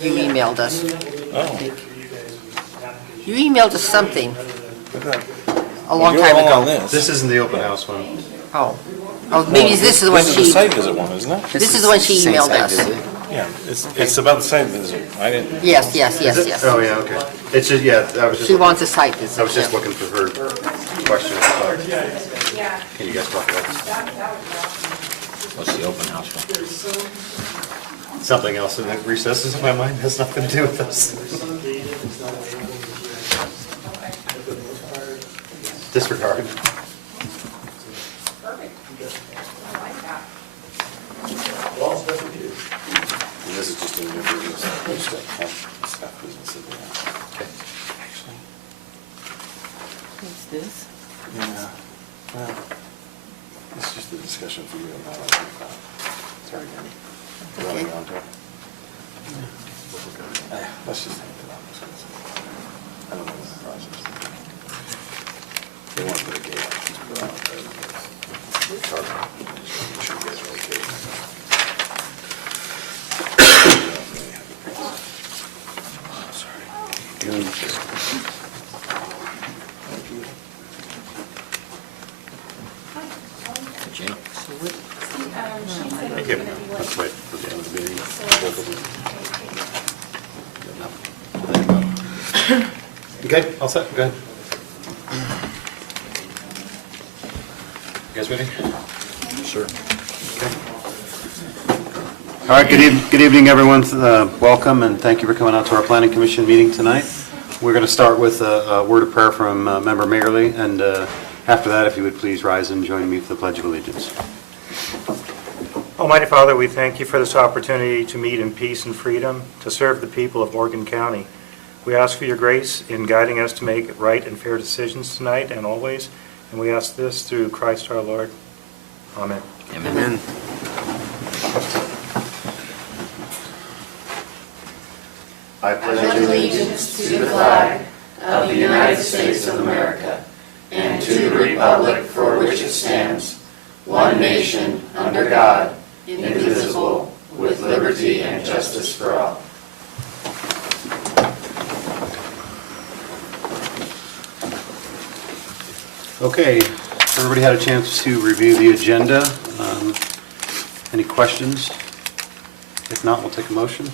You emailed us. Oh. You emailed us something Okay. a long You're time all on ago. this. This isn't the open house one. Oh. Oh, maybe this is the one This is the she, site visit one, isn't it? this is the one she emailed us. Yeah, it's about the site visit. I didn't. Yes, yes, Is yes, it? yes. Oh, yeah, okay. It's just, yeah, I was just. She looking- wants a site visit. I was just yeah. looking for her questions. But can you guys talk about What's the open house one? something else that recesses in my mind has nothing to do with this? Disregard. And this is just a new business. Staff business. Okay. Actually, What's this? yeah. Well, it's just a discussion for you and not on Sorry, Annie. Okay. Running on to it. Let's just hang it on. I don't know what the process is. They want to put a gate on it. It's hard. Make sure you guys are okay. Sorry. Gina. Thank you. Let's wait for the end of the meeting. Both of them. Okay, all set, go ahead. You guys ready? Sure. All right, good evening, everyone. Welcome, and thank you for coming out to our Planning Commission meeting tonight. We're going to start with a word of prayer from Member Magerly, and after that, if you would please rise and join me for the Pledge of Allegiance. Almighty Father, we thank you for this opportunity to meet in peace and freedom, to serve the people of Morgan County. We ask for your grace in guiding us to make right and fair decisions tonight and always, and we ask this through Christ our Lord. Amen. Amen. I pledge allegiance to the flag of the United States of America and to the republic for which it stands, one nation, under God, indivisible, with liberty and justice for all. Okay, everybody had a chance to review the agenda. Any questions? If not, we'll take a motion.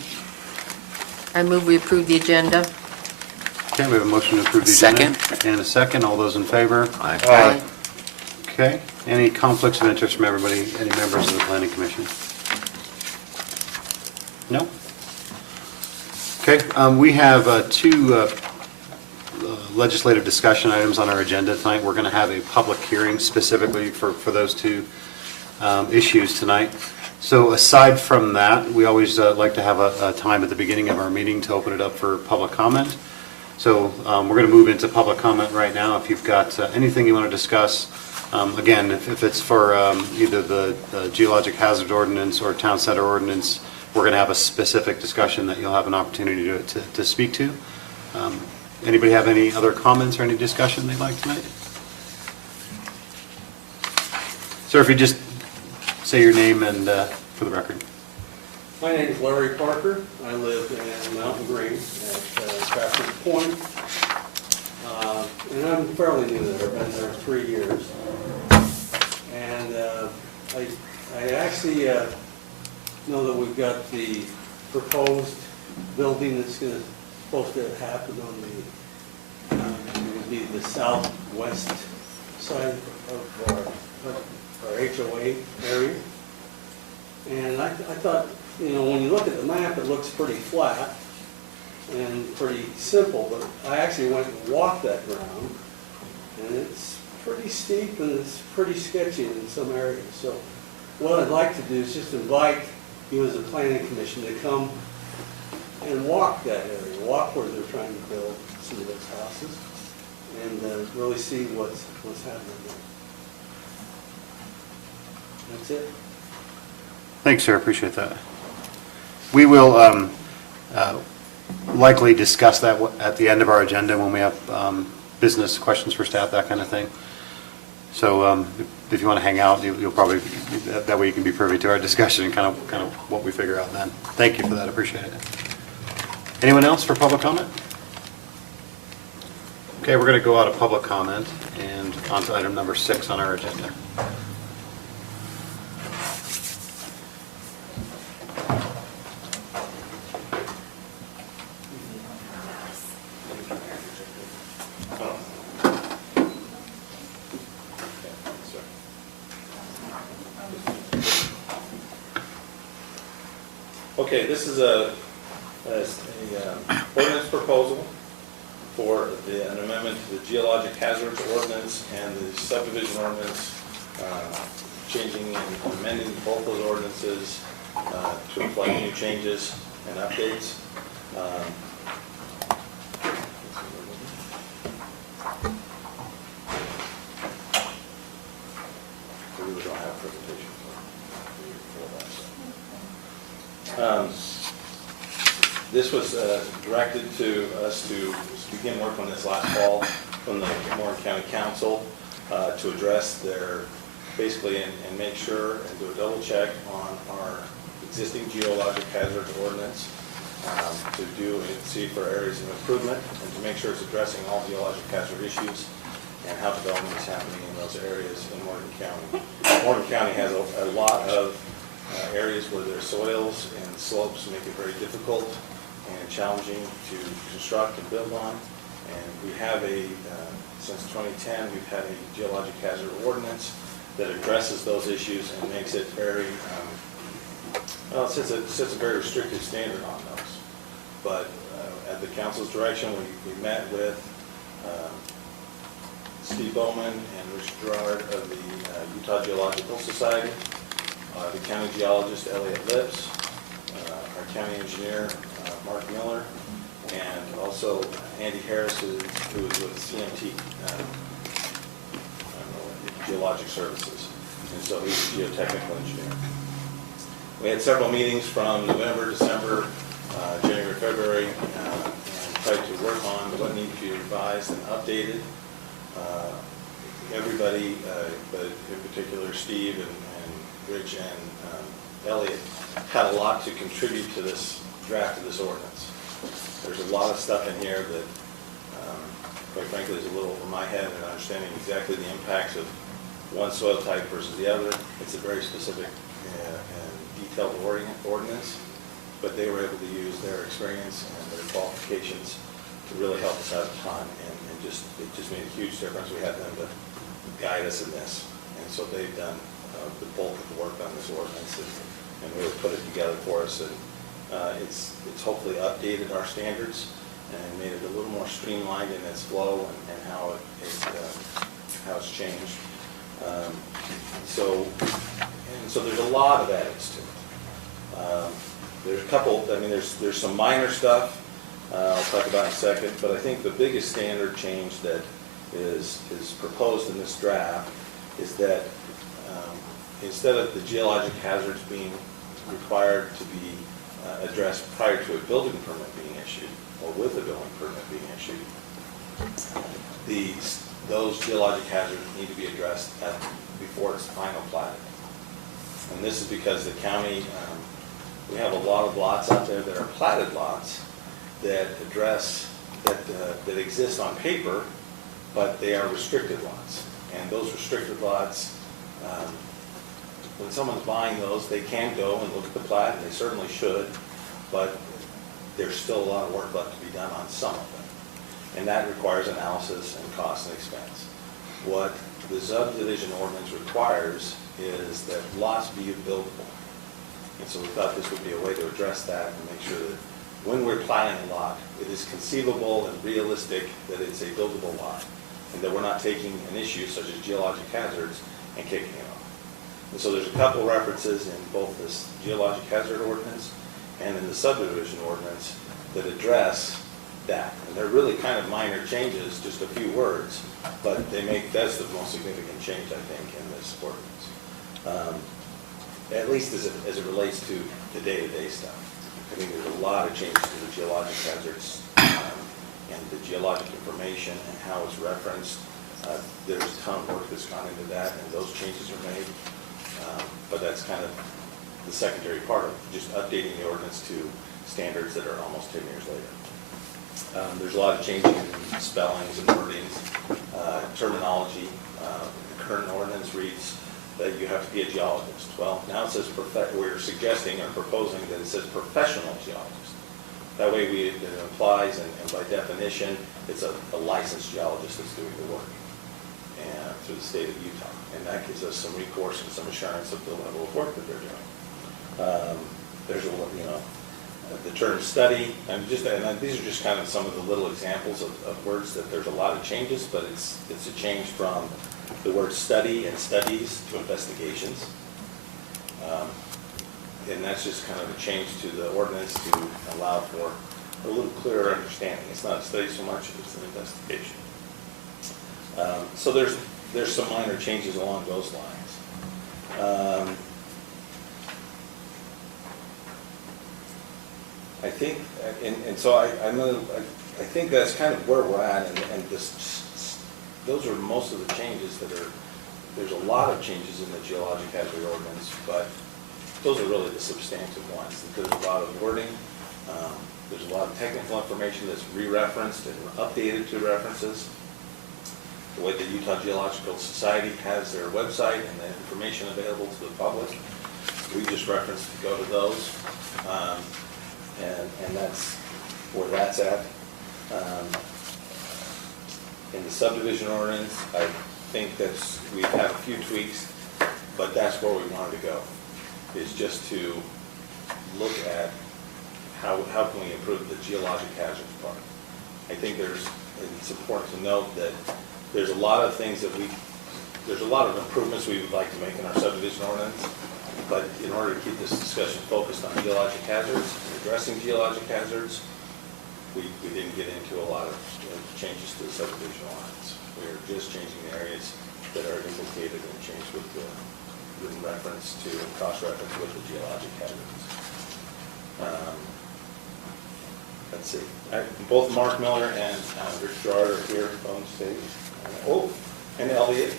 I move we approve the agenda. Okay, we have a motion to approve the agenda. Second. And a second. All those in favor? Aye. Okay. Any conflicts of interest from everybody, any members of the Planning Commission? No? Okay, we have two legislative discussion items on our agenda tonight. We're going to have a public hearing specifically for those two issues tonight. So aside from that, we always like to have a time at the beginning of our meeting to open it up for public comment. So we're going to move into public comment right now. If you've got anything you want to discuss, again, if it's for either the Geologic Hazard Ordinance or Town Center Ordinance, we're going to have a specific discussion that you'll have an opportunity to speak to. Anybody have any other comments or any discussion they'd like tonight? Sir, if you just say your name and for the record. My name is Larry Parker. I live in Mountain Green at Trappers Point. And I'm fairly new there. I've been there 3 years. And I actually know that we've got the proposed building that's supposed to happen on the, it would be the southwest side of our HOA area. And I thought, you know, when you look at the map, it looks pretty flat and pretty simple, but I actually went and walked that ground, and it's pretty steep and it's pretty sketchy in some areas. So what I'd like to do is just invite you as a planning commission to come and walk that area, walk where they're trying to build some of those houses, and really see what's happening there. That's it. Thanks, sir. Appreciate that. We will likely discuss that at the end of our agenda when we have business questions for staff, that kind of thing. So if you want to hang out, you'll probably, that way you can be privy to our discussion and kind of what we figure out then. Thank you for that, appreciate it. Anyone else for public comment? Okay, we're going to go out of public comment and on to item number 6 on our agenda. Okay, this is a ordinance proposal for an amendment to the Geologic Hazards Ordinance and the Subdivision Ordinance, changing and amending both those ordinances to reflect new changes and updates. We really don't have a presentation for this was directed to us to begin work on this last fall from the Morgan County Council to address their, basically, and make sure and do a double check on our existing geologic hazards ordinance, to do and see for areas of improvement and to make sure it's addressing all geologic hazard issues and how development is happening in those areas in Morgan County. Morgan County has a lot of areas where their soils and slopes make it very difficult and challenging to construct and build on. And we have since 2010, we've had a geologic hazard ordinance that addresses those issues and makes it very, well, it sets a very restrictive standard on those. But at the council's direction, we met with Steve Bowman and Rich Gerard of the Utah Geological Society, the county geologist Elliot Lips, our county engineer Mark Miller, and also Andy Harris, who is with CMT Geologic Services, and so he's a geotechnical engineer. We had several meetings from November, December, January, February, and tried to work on what needed to be revised and updated. Everybody, but in particular Steve and Rich and Elliot, had a lot to contribute to this draft of this ordinance. There's a lot of stuff in here that, quite frankly, is a little over my head in understanding exactly the impacts of one soil type versus the other. It's a very specific and detailed ordinance, but they were able to use their experience and their qualifications to really help us out a ton, and it just made a huge difference. We had them to guide us in this, and so they've done the bulk of the work on this ordinance and really put it together for us. And it's hopefully updated our standards and made it a little more streamlined in its flow and how it's changed. So there's a lot of edits to it. There's a couple. I mean, there's some minor stuff I'll talk about in a second, but I think the biggest standard change that is proposed in this draft is that instead of the geologic hazards being required to be addressed prior to a building permit being issued or with a building permit being issued, those geologic hazards need to be addressed before it's final platted. And this is because the county, we have a lot of lots out there that are platted lots that that exist on paper, but they are restricted lots. And those restricted lots, when someone's buying those, they can go and look at the plat, and they certainly should, but there's still a lot of work left to be done on some of them. And that requires analysis and cost and expense. What the subdivision ordinance requires is that lots be buildable. And so we thought this would be a way to address that and make sure that when we're planning a lot, it is conceivable and realistic that it's a buildable lot, and that we're not taking an issue such as geologic hazards and kicking it off. And so there's a couple references in both this geologic hazard ordinance and in the subdivision ordinance that address that. And they're really kind of minor changes, just a few words, but that's the most significant change, I think, in this ordinance. At least as it relates to the day-to-day stuff. I think there's a lot of changes to the geologic hazards and the geologic information and how it's referenced. There's a ton of work that's gone into that, and those changes are made. But that's kind of the secondary part of just updating the ordinance to standards that are almost 10 years later. There's a lot of changing in spellings and wordings, terminology. The current ordinance reads that you have to be a geologist. Well, now it says, we're suggesting or proposing that it says professional geologist. That way it implies, and by definition, it's a licensed geologist that's doing the work and through the state of Utah. And that gives us some recourse and some assurance of the level of work that they're doing. There's the term study, and these are just kind of some of the little examples of words that there's a lot of changes, but it's a change from the word study and studies to investigations. And that's just kind of a change to the ordinance to allow for a little clearer understanding. It's not a study so much, it's an investigation. So there's some minor changes along those lines. I think, and so I think that's kind of where we're at, and those are most of the changes that are, there's a lot of changes in the geologic hazard ordinance, but those are really the substantive ones. There's a lot of wording, there's a lot of technical information that's re-referenced and updated to references. The way the Utah Geological Society has their website and the information available to the public, we just referenced to go to those. And that's where that's at. In the subdivision ordinance, I think we've had a few tweaks, but that's where we wanted to go, is just to look at how can we improve the geologic hazards part. I think it's important to note that there's a lot of things there's a lot of improvements we would like to make in our subdivision ordinance, but in order to keep this discussion focused on geologic hazards and addressing geologic hazards, we didn't get into a lot of changes to the subdivision ordinance. We are just changing the areas that are implicated and changed with reference to and cross-reference with the geologic hazards. Let's see. Both Mark Miller and Rich Gerard are here on stage. And Elliot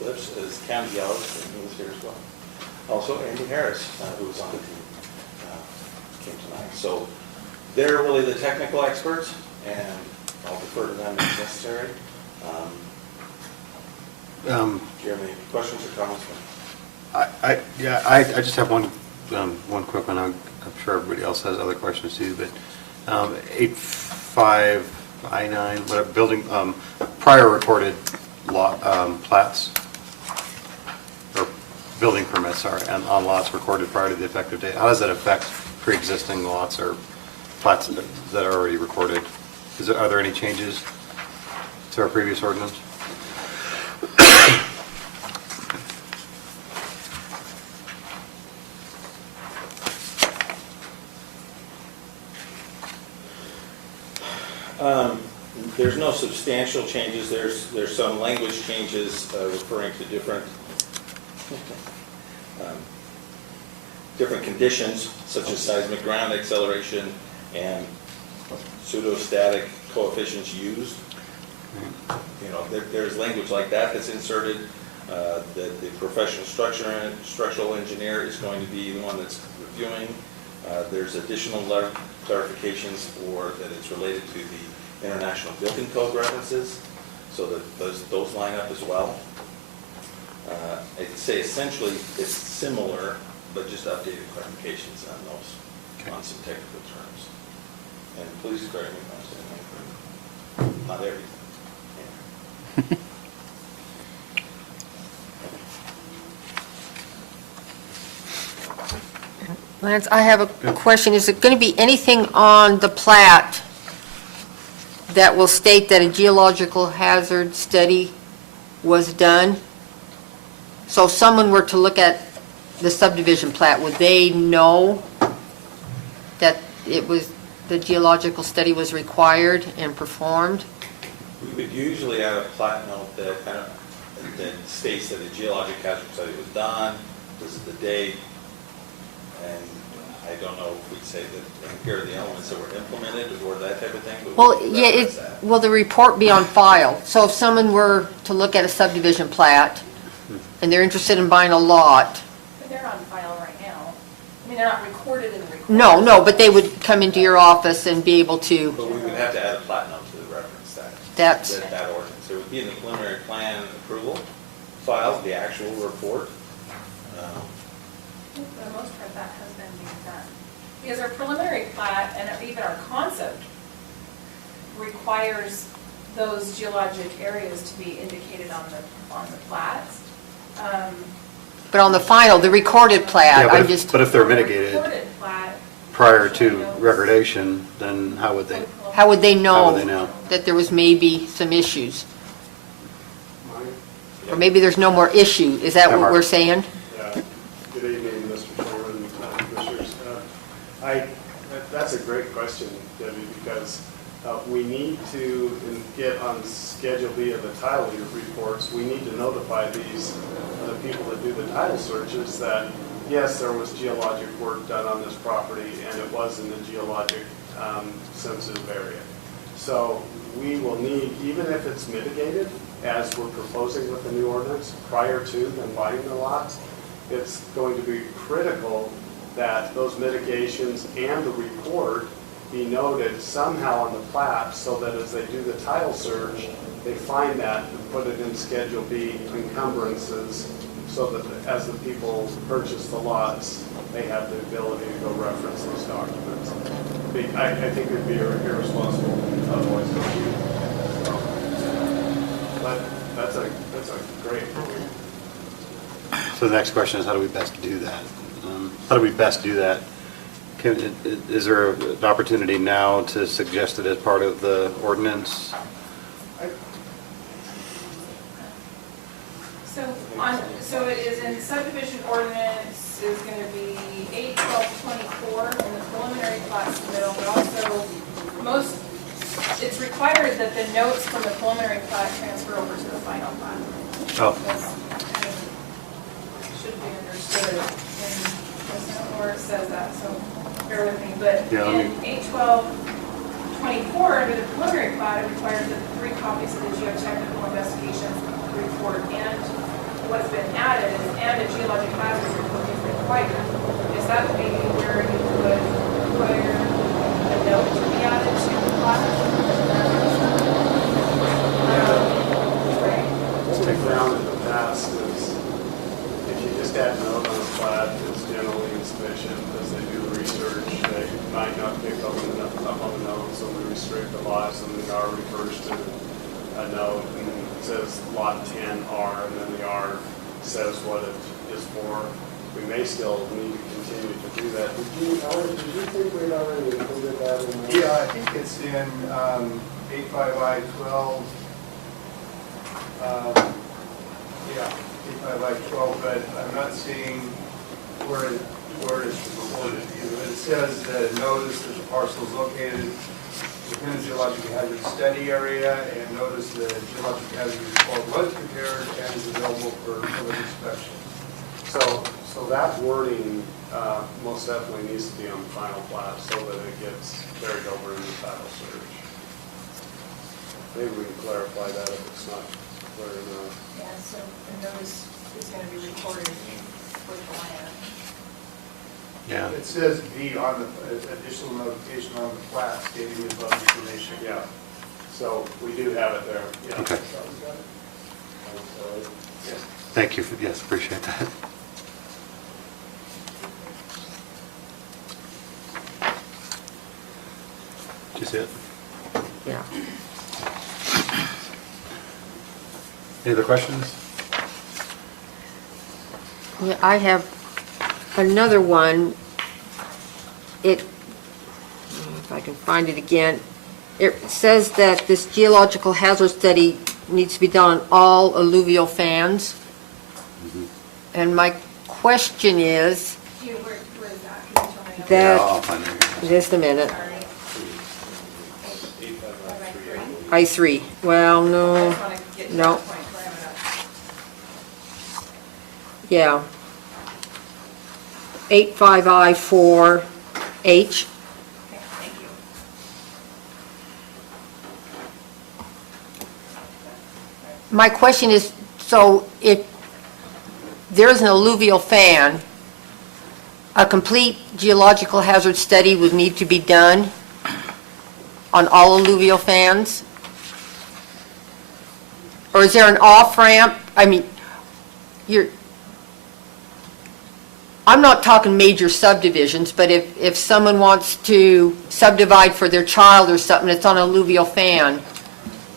lives as county geologist, and he was here as well. Also, Andy Harris, who was on the team, came tonight. So they're really the technical experts, and I'll defer to them if necessary. Do you have any questions or comments? I just have one quick one. I'm sure everybody else has other questions too, but 85I9, whatever, building, prior recorded lot, plats, or building permits, sorry, on lots recorded prior to the effective date. How does that affect pre-existing lots or plats that are already recorded? Are there any changes to our previous ordinance? There's no substantial changes. There's some language changes referring to different conditions, such as seismic ground acceleration and pseudostatic coefficients used. There's language like that that's inserted. That the professional structural engineer is going to be the one that's reviewing. There's additional clarifications that it's related to the International Building Code references, so that those line up as well. I'd say essentially it's similar, but just updated clarifications on those, on some technical terms. And please correct me if I'm saying anything. Not everything. Yeah. Lance, I have a question. Is it going to be anything on the plat that will state that a geological hazard study was done? So if someone were to look at the subdivision plat, would they know that the geological study was required and performed? We would usually have a plat note that states that a geologic hazard study was done, this is the date, and I don't know if we'd say that here are the elements that were implemented or that type of thing. But Well, yeah, will the report be on file? So if someone were to look at a subdivision plat and they're interested in buying a lot, But they're on file right now. I mean, they're not recorded in the No, but they would come into your office and be able to, But we would have to add a plat note to the reference That's- that ordinance. It would be in the preliminary plan approval files, the actual report. For the most part, that has been being done. Because our preliminary plat and even our concept requires those geologic areas to be indicated on the plats. but on the final, the recorded plat, Yeah, I'm just, but if they're On the mitigated recorded plat, prior actually to notes- recordation, then how would they? how would they How would they know know? that there was maybe some issues? Mike? Or maybe there's no more issue, is that Yeah, what Mark. we're saying? Yeah, good evening, Mr. Chairman, Commissioners. That's a great question, Debbie, because we need to get on Schedule B of the title reports, we need to notify the people that do the title searches that, yes, there was geologic work done on this property, and it was in the geologic sensitive area. So we will need, even if it's mitigated, as we're proposing with the new ordinance, prior to them buying the lots, it's going to be critical that those mitigations and the report be noted somehow on the plat, so that as they do the title search, they find that and put it in Schedule B encumbrances, so that as the people purchase the lots, they have the ability to go reference those documents. I think it'd be irresponsible otherwise to do. But that's a great point. So the next question is, how do we best do that? How do we best do that? Is there an opportunity now to suggest it as part of the ordinance? So it is in subdivision ordinance is going to be 8/12/24 in the preliminary plat submittal, but also it's required that the notes from the preliminary plat transfer over to the final plat. Oh, That's, should be understood in where it says that, so bear with me. But Yeah, let in 8/12/24, under the preliminary plat, it requires that 3 copies of the geotechnical investigation report and what's been added is, and a geologic hazard report is required. Is that maybe where you would require a note to be added to the plat? Right. What we found in the past is, if you just add a note on a plat, it's generally insufficient, as they do the research, they might not pick up on the notes, so we restrict the lots, and the R refers to a note, and it says lot 10R, and then the R says what it is for. We may still need to continue to do that. Did you think we'd already included that in there? Yeah, I think it's in 85I12. Yeah, 85I12, but I'm not seeing where it's recorded. It says that notice that the parcel is located within the geologic hazard study area, and notice the geologic hazard report was prepared and is available for public inspection. So that wording most definitely needs to be on the final plat so that it gets carried over in the title search. Maybe we can clarify that if it's not clear enough. Yeah, so the notice is going to be recorded with the land. yeah. It says B on the additional notification on the plat stating the above information. Yeah, so we do have it there. Yeah. Okay. Sounds good. I'm sorry. Yeah. Thank you, yes, appreciate that. Did you see it? Yeah. Any other questions? Yeah, I have another one. If I can find it again, it says that this geological hazard study needs to be done on all alluvial fans. And my question is, Where is that? Can you tell me? That- Yeah, I'll find it. just a minute, Sorry. I3, well, I no, just want to get to no. that point where I'm at. Yeah. 85I4H. Okay, thank you. My question is, so if there's an alluvial fan a complete geological hazard study would need to be done on all alluvial fans? Or is there an off-ramp? I mean, I'm not talking major subdivisions, but if someone wants to subdivide for their child or something, it's on an alluvial fan,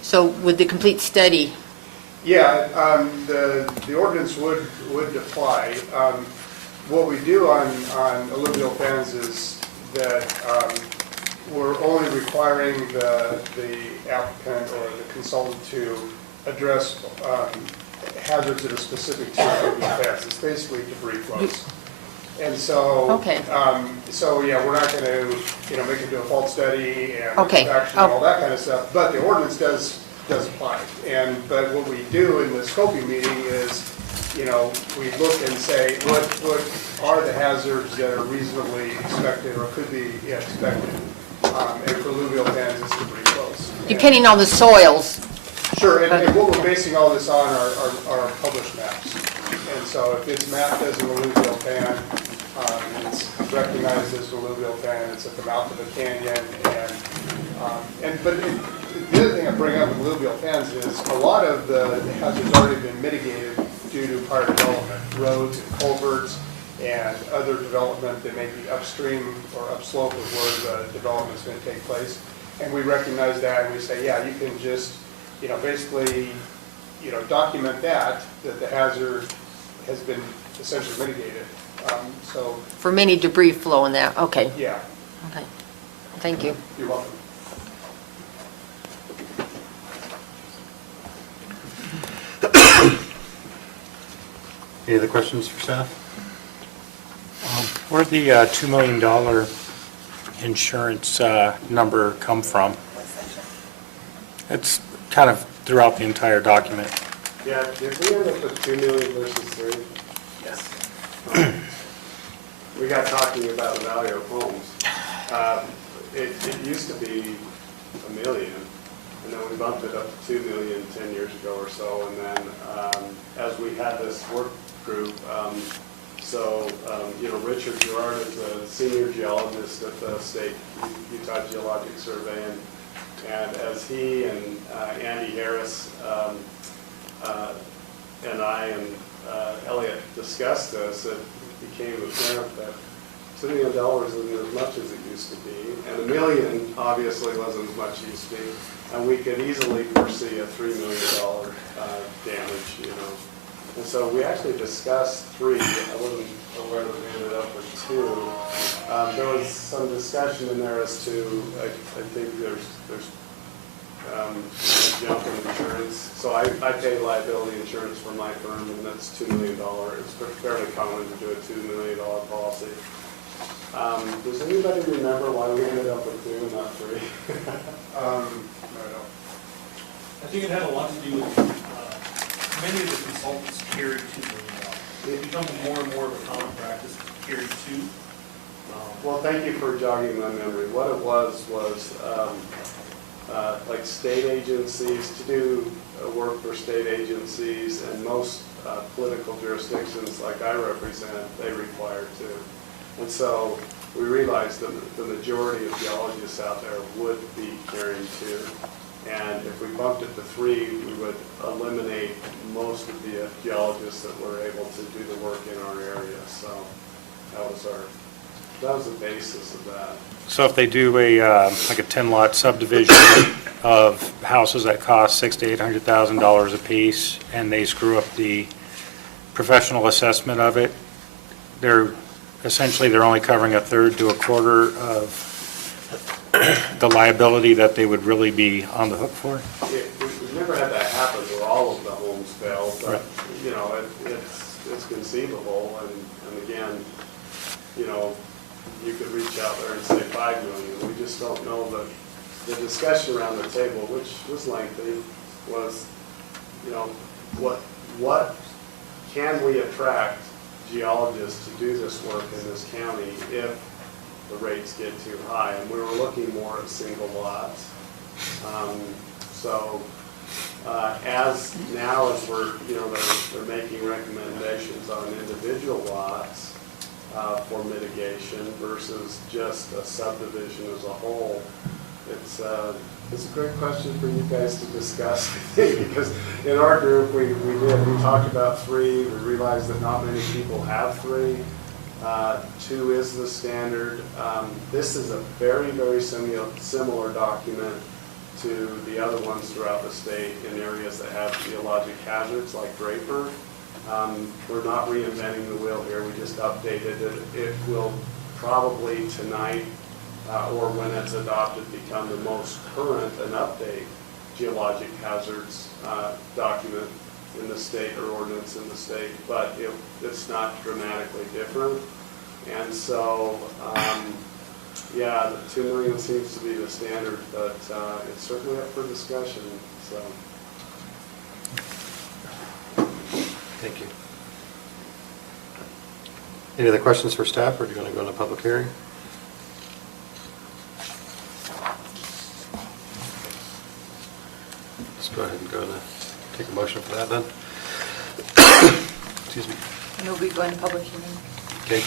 so would the complete study? Yeah, the ordinance would apply. What we do on alluvial fans is that we're only requiring the applicant or the consultant to address hazards that are specific to alluvial fans. It's basically debris flows. And so, Okay. So yeah, we're not going to, make it do a fault study and Okay. inspection and all that kind of stuff, but the ordinance does apply. But what we do in the scoping meeting is, we look and say, what are the hazards that are reasonably expected or could be expected? And for alluvial fans, it's debris flows. Depending on the soils. Sure, and what we're basing all this on are published maps. And so if it's mapped as an alluvial fan, and it's recognized as an alluvial fan, it's at the mouth of a canyon, but the other thing I bring up with alluvial fans is a lot of the hazards already been mitigated due to prior development, roads and culverts and other development that may be upstream or upslope of where the development's going to take place. And we recognize that and we say, yeah, you can just, basically, document that the hazard has been essentially mitigated. So, For many debris flow in that, okay, yeah, okay. Thank you. you're welcome. Any other questions for staff? Where'd the $2 million insurance number come from? It's kind of throughout the entire document. Yeah, did we end up with 2 million versus 3? Yes. We got talking about the value of homes. It used to be $1 million, and then we bumped it up to 2 million 10 years ago or so, and then as we had this work group, Richard Gerard is a senior geologist at the state Utah Geologic Survey, and as he and Andy Harris and I and Elliot discussed this, it became apparent that $2 million isn't as much as it used to be, and $1 million obviously wasn't as much used to be, and we could easily foresee a $3 million damage, And so we actually discussed 3. I wasn't aware that we ended up with 2. There was some discussion in there as to, I think there's a jump in insurance. So I pay liability insurance for my firm, and that's $2 million. It's fairly common to do a $2 million policy. Does anybody remember why we ended up with 2 and not 3? I don't. I think it had a lot to do with many of the consultants carried $2 million. It becomes more and more of a common practice to carry 2. Well, thank you for jogging my memory. What it was like state agencies, to do work for state agencies, and most political jurisdictions like I represent, they require 2. And so we realized that the majority of geologists out there would be carrying 2. And if we bumped it to 3, we would eliminate most of the geologists that were able to do the work in our area. So that was the basis of that. So if they do like a 10-lot subdivision of houses that cost $600,000 to $800,000 a piece, and they screw up the professional assessment of it, they're only covering a third to a quarter of the liability that they would really be on the hook for? We've never had that happen where all of the homes fail, but Right. It's conceivable, and again, you could reach out there and say 5 million. We just don't know. The discussion around the table, which was lengthy, was what can we attract geologists to do this work in this county if the rates get too high, and we were looking more at single lots. As we're, they're making recommendations on individual lots, for mitigation versus just a subdivision as a whole. It's a great question for you guys to discuss, because in our group, we talked about 3, we realized that not many people have 3. 2 is the standard. This is a very, very similar document to the other ones throughout the state in areas that have geologic hazards like Draper. We're not reinventing the wheel here, we just updated it. It will probably tonight or when it's adopted become the most current and update geologic hazards document in the state or ordinance in the state, but it's not dramatically different. And so, yeah, the 2 million seems to be the standard, but it's certainly up for discussion, so. Thank you. Any other questions for staff, or do you want to go into public hearing? Let's go ahead and go to take a motion for that then. Excuse me. And we'll be going to public hearing. Okay,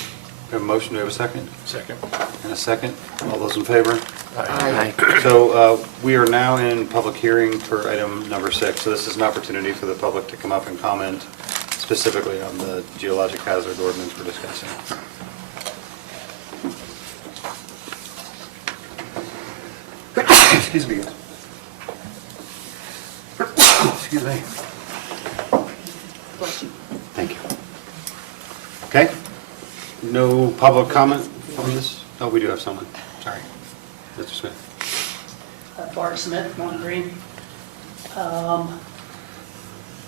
we have a motion, do we have a second? Second. And a second. All those in favor? Aye. So we are now in public hearing for item number 6. So this is an opportunity for the public to come up and comment specifically on the geologic hazard ordinance we're discussing. Excuse me. Excuse me. Bless you. Thank you. Okay. No public comment on this? Oh, we do have someone. Sorry. Mr. Smith. Bart Smith, Mountain Green.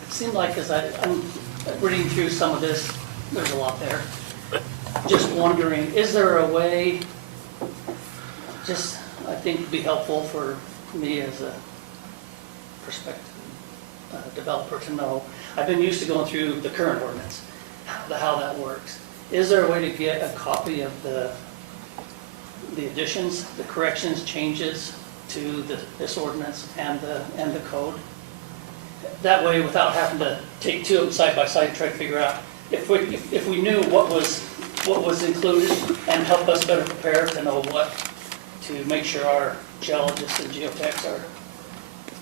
It seemed like as I'm reading through some of this, there's a lot there. Just wondering, is there a way, just I think would be helpful for me as a prospective developer to know. I've been used to going through the current ordinance, how that works. Is there a way to get a copy of the additions, the corrections, changes to this ordinance and the code? That way, without having to take 2 of them side by side and try to figure out if we knew what was included and help us better prepare to know what to make sure our geologists and geotechs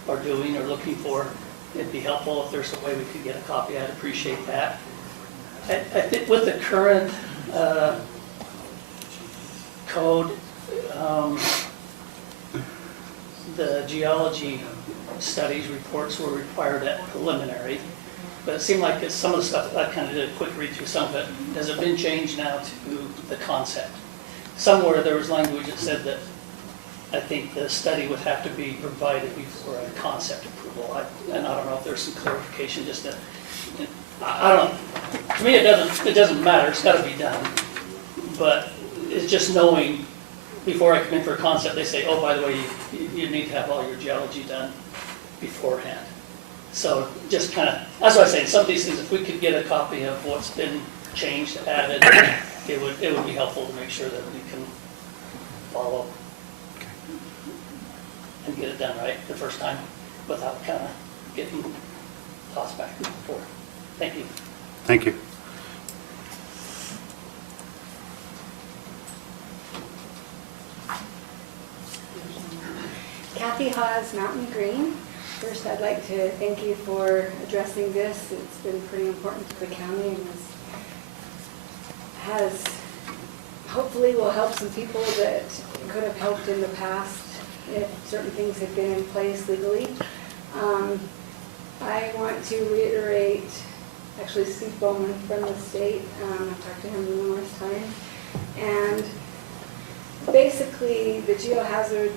are doing or looking for. It'd be helpful if there's a way we could get a copy. I'd appreciate that. I think with the current code, the geology studies reports were required at preliminary, but it seemed like some of the stuff, I kind of did a quick read through some of it, has it been changed now to the concept? Somewhere there was language that said that I think the study would have to be provided before a concept approval. And I don't know if there's some clarification, just that, I don't, to me it doesn't matter, it's got to be done. But it's just knowing, before I come in for a concept, they say, oh, by the way, you need to have all your geology done beforehand. So just kind of, that's what I say, some of these things, if we could get a copy of what's been changed, added, it would be helpful to make sure that we can follow and get it done right the first time without kind of getting tossed back and forth. Thank you. Thank you. Kathy Hawes, Mountain Green. First, I'd like to thank you for addressing this. It's been pretty important to the county and has hopefully will help some people that could have helped in the past if certain things had been in place legally. I want to reiterate, actually Steve Bowman from the state, I've talked to him numerous times, and basically the geohazard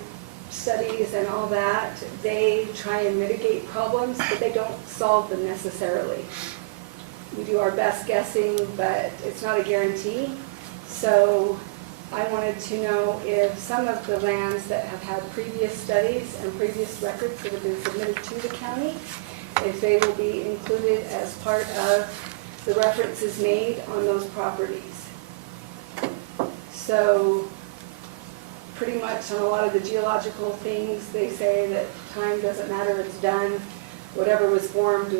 studies and all that, they try and mitigate problems, but they don't solve them necessarily. We do our best guessing, but it's not a guarantee. So I wanted to know if some of the lands that have had previous studies and previous records that have been submitted to the county, if they will be included as part of the references made on those properties. So pretty much on a lot of the geological things, they say that time doesn't matter, it's done. Whatever was formed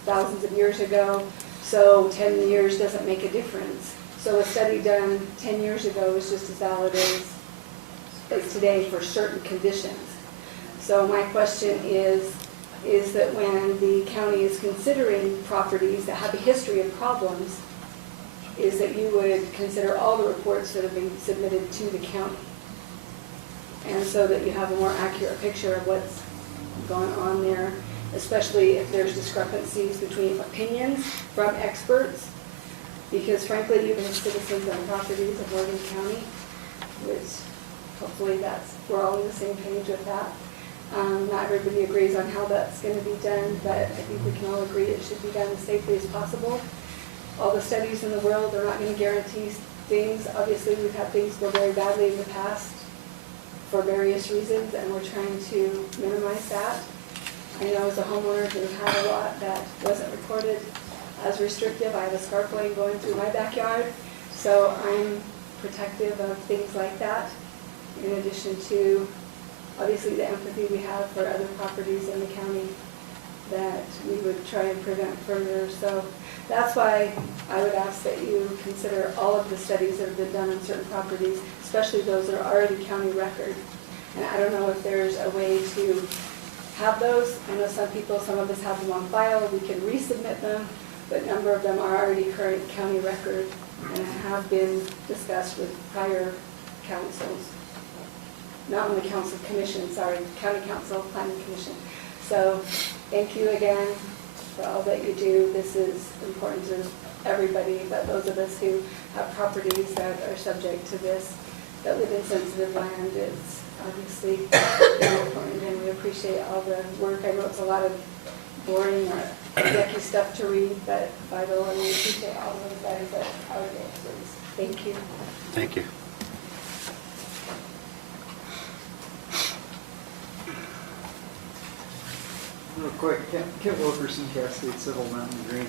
thousands of years ago, so 10 years doesn't make a difference. So a study done 10 years ago is just as valid as today for certain conditions. So my question is that when the county is considering properties that have a history of problems, is that you would consider all the reports that have been submitted to the county. And so that you have a more accurate picture of what's going on there, especially if there's discrepancies between opinions from experts. Because frankly, even as citizens on properties of Morgan County, which hopefully we're all on the same page with that. Not everybody agrees on how that's going to be done, but I think we can all agree it should be done as safely as possible. All the studies in the world are not going to guarantee things. Obviously, we've had things go very badly in the past for various reasons, and we're trying to minimize that. I know as a homeowner who had a lot that wasn't recorded as restrictive, I have a scarp lane going through my backyard, so I'm protective of things like that, in addition to obviously the empathy we have for other properties in the county that we would try and prevent further. So that's why I would ask that you consider all of the studies that have been done on certain properties, especially those that are already county record. And I don't know if there's a way to have those. I know some of us have them on file, we can resubmit them, but a number of them are already current county record and have been discussed with prior councils. Not on the council commission, sorry, county council, planning commission. So thank you again for all that you do. This is important to everybody, but those of us who have properties that are subject to this, that live in sensitive land, it's obviously very important, and we appreciate all the work. I know it's a lot of boring or yucky stuff to read, but vital, and we appreciate all those guys that are there. Thank you. Thank you. Real quick, Kent Wilkerson, Cascade Civil, Mountain Green.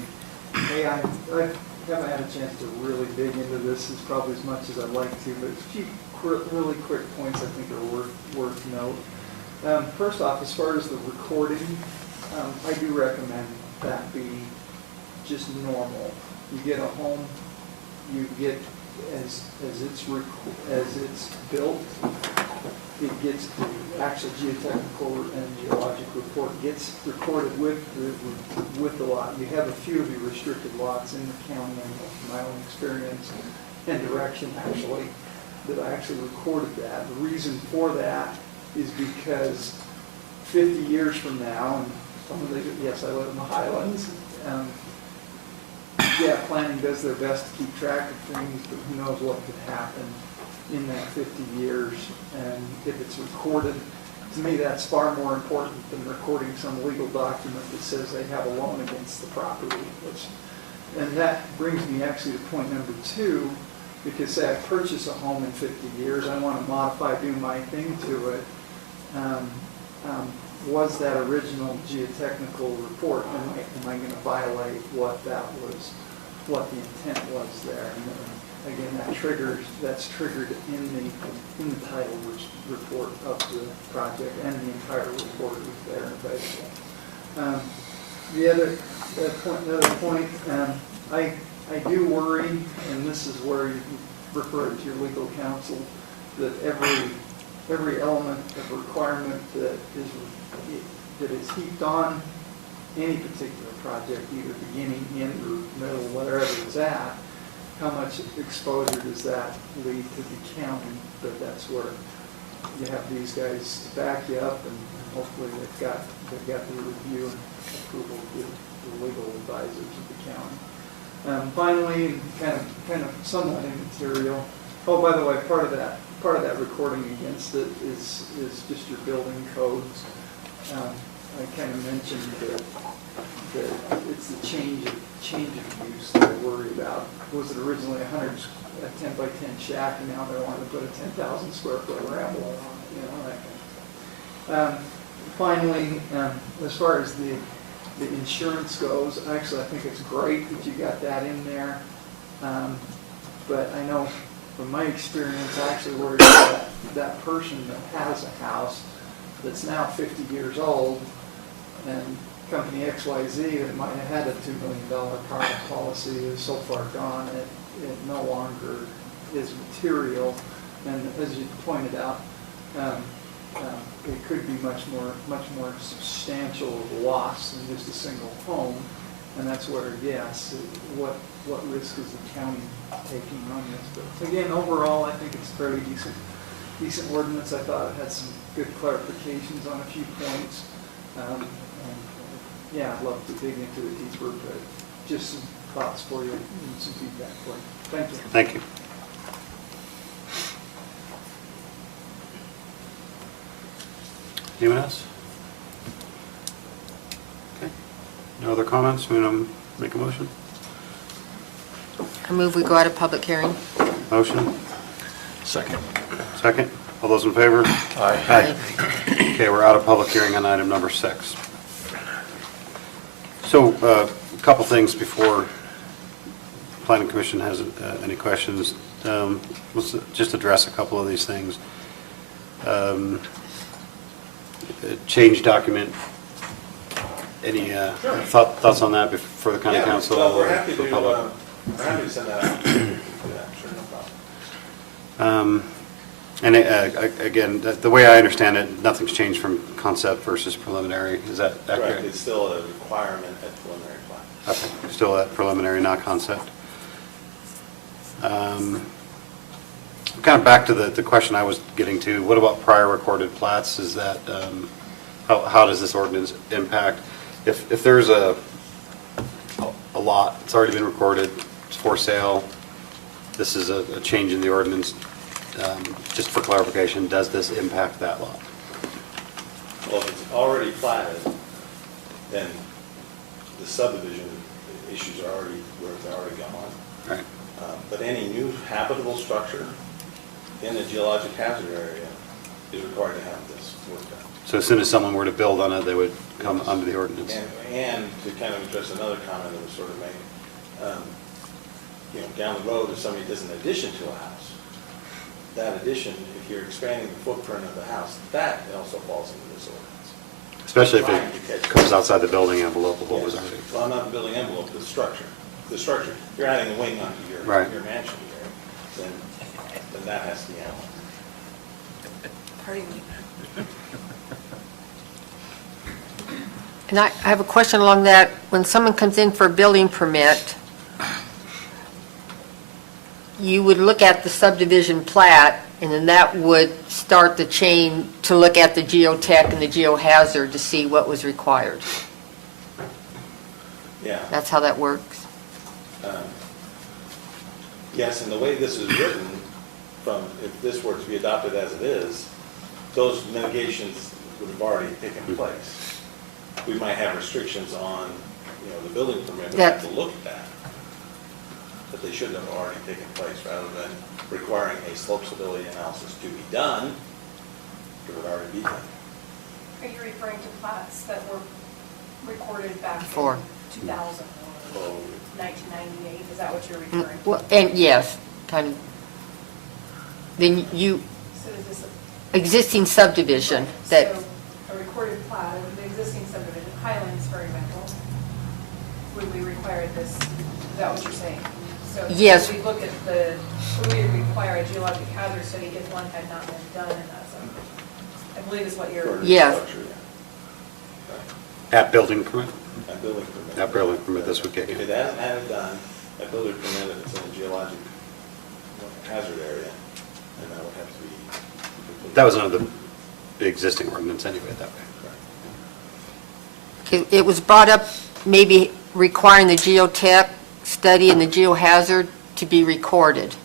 Hey, I haven't had a chance to really dig into this as probably as much as I'd like to, but a few really quick points I think are worth note. First off, as far as the recording, I do recommend that be just normal. You get a home, you get as it's built, it gets the actual geotechnical and geologic report gets recorded with the lot. You have a few of the restricted lots in the county, and from my own experience and direction actually, that I actually recorded that. The reason for that is because 50 years from now, and yes, I live in the Highlands. Planning does their best to keep track of things, but who knows what could happen in that 50 years. And if it's recorded, to me that's far more important than recording some legal document that says they have a loan against the property. And that brings me actually to point number 2, because say I purchase a home in 50 years, I want to modify, do my thing to it. Was that original geotechnical report, am I going to violate what that was, what the intent was there? And again, that's triggered in the title report of the project, and the entire report is there available. Another point, I do worry, and this is where you refer to your legal counsel, that every element of requirement that is heaped on any particular project, either beginning, end, or middle, whatever it's at, how much exposure does that lead to the county? But that's where you have these guys to back you up, and hopefully they've got the review and approval of the legal advisors of the county. Finally, kind of somewhat immaterial. Oh, by the way, part of that recording against it is just your building codes. I kind of mentioned that it's the change of use that I worry about. Was it originally a 10 by 10 shack, and now they want to put a 10,000 square foot ramble on it, that kind of thing. Finally, as far as the insurance goes, actually I think it's great that you got that in there. But I know from my experience, I actually worry about that person that has a house that's now 50 years old, and company XYZ that might have had a $2 million car policy is so far gone, it no longer is material. And as you pointed out, it could be much more substantial loss than just a single home. And that's where, yes, what risk is the county taking on this? But again, overall, I think it's a fairly decent ordinance. I thought it had some good clarifications on a few points. Yeah, I'd love to dig into it deeper, but just some thoughts for you and some feedback for you. Thank you. Thank you. Anyone else? Okay. No other comments? We want to make a motion? I move we go out of public hearing. Motion? Second. Second? All those in favor? Aye. Okay, we're out of public hearing on item number 6. So, a couple things before Planning Commission has any questions. Let's just address a couple of these things. Change document. Any thoughts on that for the county Yeah, council? well, we're happy for to, public? we're happy to send that out. Yeah, sure, no problem. And again, the way I understand it, nothing's changed from concept versus preliminary. Is that accurate? Correct, it's still a requirement at preliminary plat. Okay, still at preliminary, not concept. Kind of back to the question I was getting to, what about prior recorded plats? Is that, how does this ordinance impact? If there's a lot, it's already been recorded, it's for sale, this is a change in the ordinance, just for clarification, does this impact that lot? Well, if it's already platted, then the subdivision issues are already, where it's already gone. Right. But any new habitable structure in the geologic hazard area is required to have this work done. So as soon as someone were to build on it, they would come under the ordinance? And to kind of address another comment that was sort of made, down the road, if somebody does an addition to a house, that addition, if you're expanding the footprint of the house, that also falls into this ordinance. Especially if it comes outside the building envelope of what was already. Well, not the building envelope, the structure. The structure, you're adding a wing onto Right. your mansion here, then that has to be out. Pardon me. And I have a question along that. When someone comes in for a building permit, you would look at the subdivision plat, and then that would start the chain to look at the geotech and the geohazard to see what was required. Yeah. That's how that works. Yes, and the way this is written, if this were to be adopted as it is, those mitigations would have already taken place. We might have restrictions on, the building permit, we have to look at that. But they should have already taken place, rather than requiring a slope stability analysis to be done, it would already be done. Are you referring to plats that were recorded back Before. in 2000 or 1998? Is that what you're referring to? Well, and yes, kind of. Then you, So is this existing subdivision that, So a recorded plat of the existing subdivision, Highlands, for example, would we require this, is that what you're saying? So Yes. would we look at would we require a geologic hazard study if one had not been done in that subdivision? I believe is what you're. For a new Yes. structure, yeah. Right. At building permit? At building permit. At building permit, this would kick in. If it hasn't had it done, at building permit, if it's in a geologic hazard area, then that would have to be. That was under the existing ordinance anyway, that way. it was brought up, maybe requiring the geotech study and the geohazard to be recorded.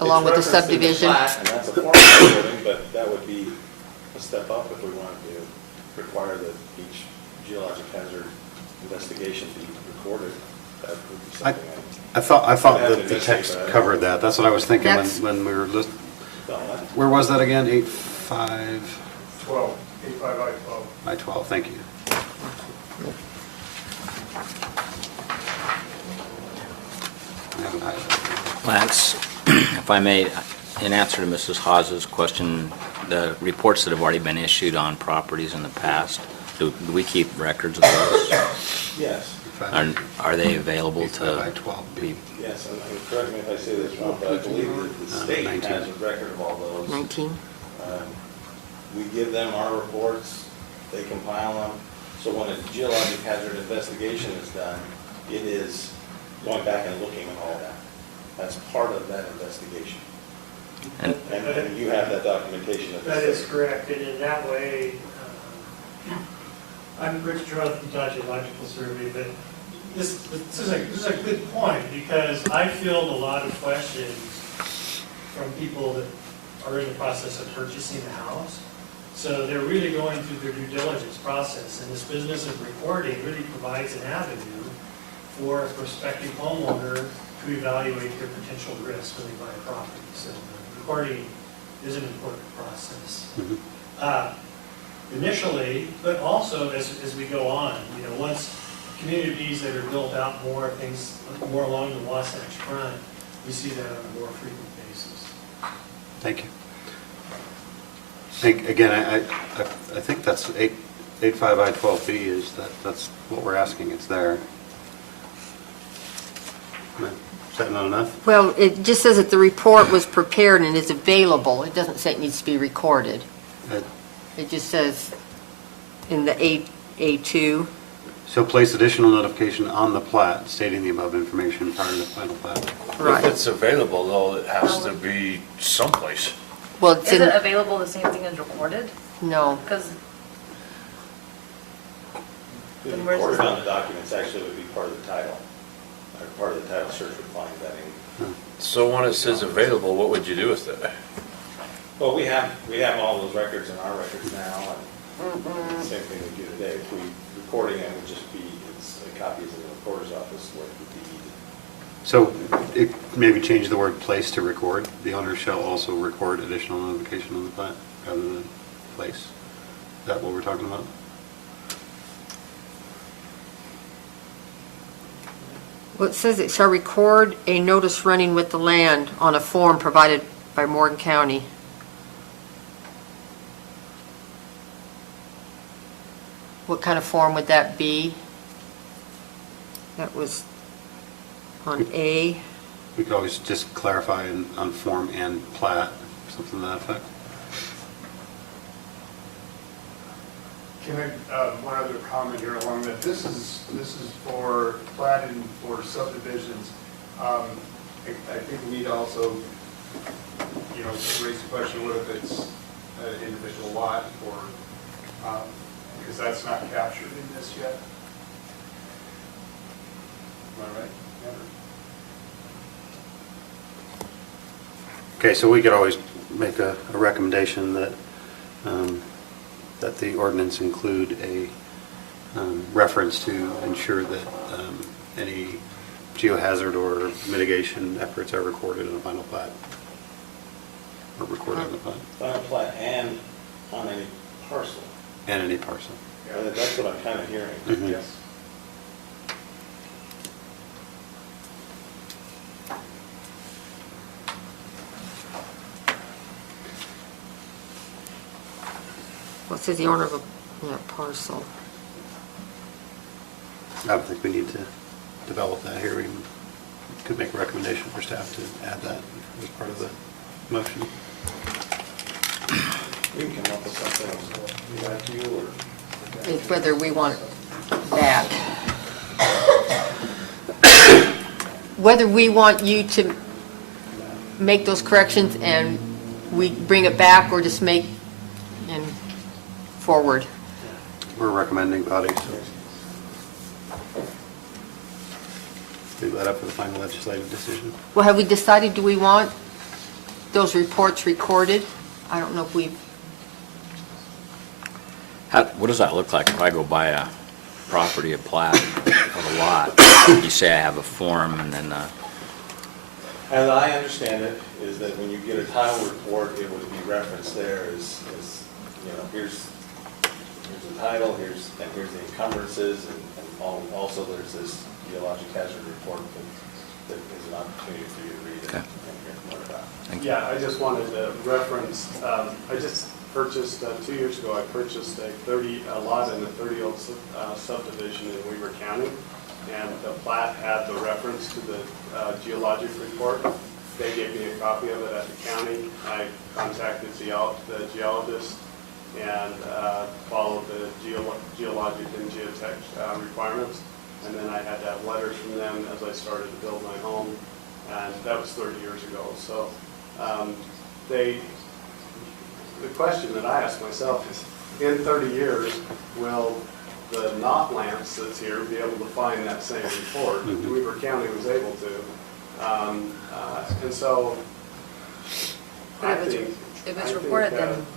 Along with the It's referenced in the subdivision. plat, and that's a form of building, but that would be a step up if we wanted to require that each geologic hazard investigation be recorded. That would be something. I thought I'd have that to the investigate text that. covered that. That's what I was thinking That's- when we were listening. Done that. Where was that again? 8.5 8.5I12. by 12, thank you. I haven't highlighted Lance, if I may, in answer to Mrs. Haas's question, the reports that have already been issued on properties in the past, do we keep records of those? Yes. Are they available 8 to by 12 be? Yes, and correct me if I say this wrong, but I believe that the state 19. has a record of all those. 19? We give them our reports, they compile them, so when a geologic hazard investigation is done, it is going back and looking at all that. That's part of that investigation. And And you have that documentation of the That is state. correct, and in that way, I'm Rich Charles from Geological Survey, but this is a good point, because I field a lot of questions from people that are in the process of purchasing the house. So they're really going through their due diligence process, and this business of recording really provides an avenue for a prospective homeowner to evaluate their potential risk when they buy a property. So recording is an important process. Initially, but also as we go on, once communities that are built out more, things more along the Wasatch Front, we see that on a more frequent basis. Thank you. Again, I think that's 85I12B is that's what we're asking. It's there. Is that not enough? Well, it just says that the report was prepared and is available. It doesn't say it needs to be recorded. It just says in the A2. So place additional notification on the plat stating the above information prior to the final plat. Right. If it's available, though, it has to be someplace. Well, it's Is in, it available the same thing as recorded? no. Because The Then where's recorded this- on the documents actually would be part of the title, or part of the title search would find that in. So when it says available, what would you do with it? Well, we have all those records in our records now, and same thing we do today. If we, recording it would just be, it's copies in the recorder's office where it would be needed. So it maybe change the word place to record. The owner shall also record additional notification on the plat rather than place. Is that what we're talking about? Well, it says it shall record a notice running with the land on a form provided by Morgan County. What kind of form would that be? That was on A. We could always just clarify on form and plat, something to that effect. Can I, one other comment here along that, this is for platting for subdivisions. I think we need to also, raise the question, what if it's an individual lot or, because that's not captured in this yet. Am I right? Okay, so we could always make a recommendation that that the ordinance include a reference to ensure that any geohazard or mitigation efforts are recorded in the final plat. Or recorded in the plat. Final plat and on any parcel. And any parcel. That's what I'm kind of hearing. Mhm. Yes. Well, it says the owner of a parcel. I don't think we need to develop that here. We could make a recommendation for staff to add that as part of the motion. We can come up with something like you or. It's whether we want that. Whether we want you to make those corrections and we bring it back or just make and forward. We're a recommending body, so leave that up for the final legislative decision. Well, have we decided, do we want those reports recorded? I don't know if we've, What does that look like if I go buy a property, a plat of a lot? You say I have a form and then, As I understand it, is that when you get a title report, it would be referenced there as here's the title, here's the encumbrances, and also there's this geologic hazard report that is an opportunity for you to read it Okay. and hear more about. Thank you. Yeah, I just wanted to reference, I just purchased, 2 years ago, I purchased a lot in a 30-old subdivision in Weaver County. and the plat had the reference to the geologic report. They gave me a copy of it at the county. I contacted the geologist and followed the geologic and geotech requirements. And then I had to have letters from them as I started to build my home, and that was 30 years ago. So the question that I ask myself is, in 30 years, will the not Lance that's here be able to find that same report? Weaver County was able to. And so I think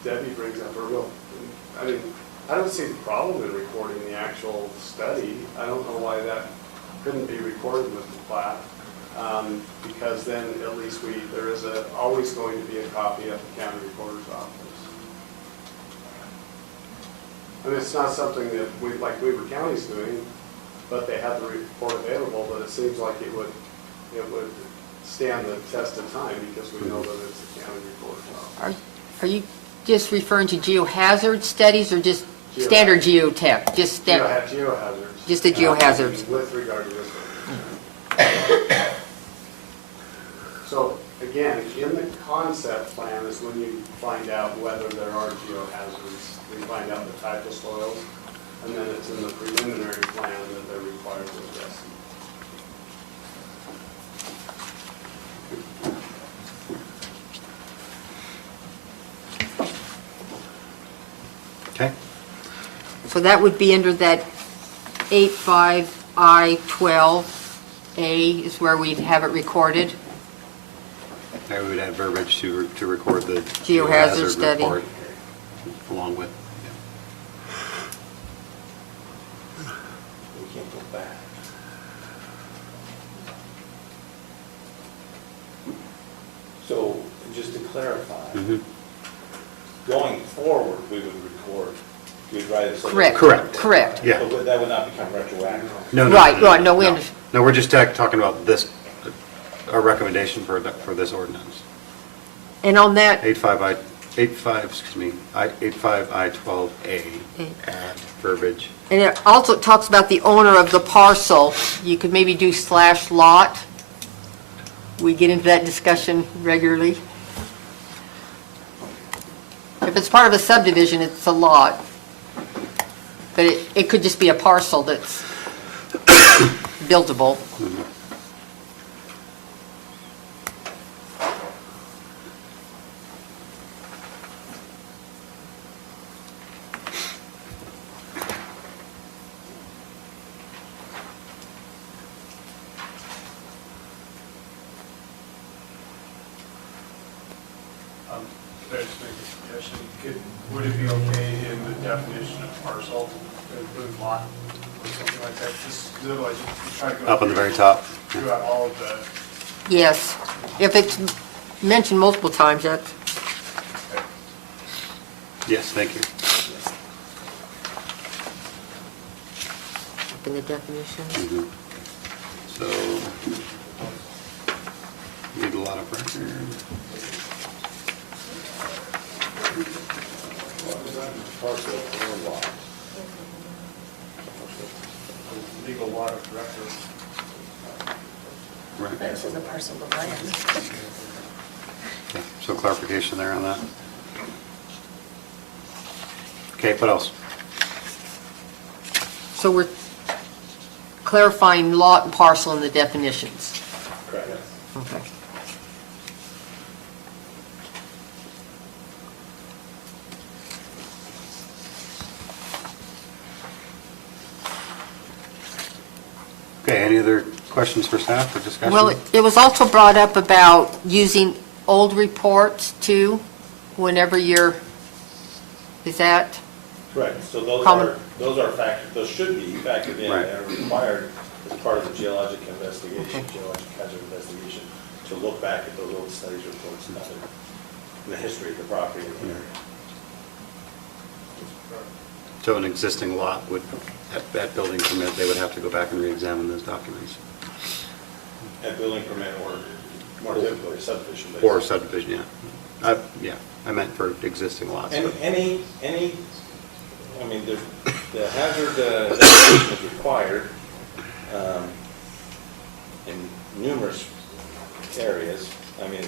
Debbie brings up her will. I mean, I don't see the problem in recording the actual study. I don't know why that couldn't be recorded with the plat, because then at least there is always going to be a copy at the county recorder's office. I mean, it's not something that like Weaver County's doing, but they have the report available. But it seems like it would stand the test of time because we know that it's the county recorder's office. Are you just referring to geohazard studies or just standard geotech? Just geohazards. Just the geohazards. With regard to this one. So again, in the concept plan is when you find out whether there are geohazards. We find out the type of soils, and then it's in the preliminary plan that they're required to address them. Okay. So that would be under that 85I12A is where we'd have it recorded. There we would add verbiage to record the Geohazard study. report along with. We can't go back. So, just to clarify, going forward, we would record, we'd write it so. Correct. Yeah. But that would not become retroactive. No, Right, no, we understand. No, we're just talking about this, our recommendation for this ordinance. And on that, 85I12A, add verbiage. and it also talks about the owner of the parcel. You could maybe do /lot. We get into that discussion regularly. If it's part of a subdivision, it's a lot. But it could just be a parcel that's buildable. Could I just make a suggestion? Would it be okay in the definition of parcel to include lot or something like that? Just otherwise you try to go Up on the very top. throughout all of the. Yes. If it's mentioned multiple times, that's, Yes, thank you. up in the definitions. So, need a lot of record. Parcel or lot. Legal lot of record. Right. This is a parcel of land. Okay, so clarification there on that. Okay, what else? So we're clarifying lot and parcel in the definitions. Correct. Okay. Okay, any other questions for staff or discussion? Well, it was also brought up about using old reports too, whenever you're, is that? Correct, so Common- those are factors, those should be factored in Right. and are required as part of the geologic investigation, geologic hazard investigation, to look back at those old studies reports and other, the history of the property in the area. So an existing lot would, at building permit, they would have to go back and re-examine those documents. At building permit or more typically subdivision. basis. Or subdivision, yeah. Yeah, I meant for existing lots. but- Any, I mean, the hazard investigation is required in numerous areas. I mean,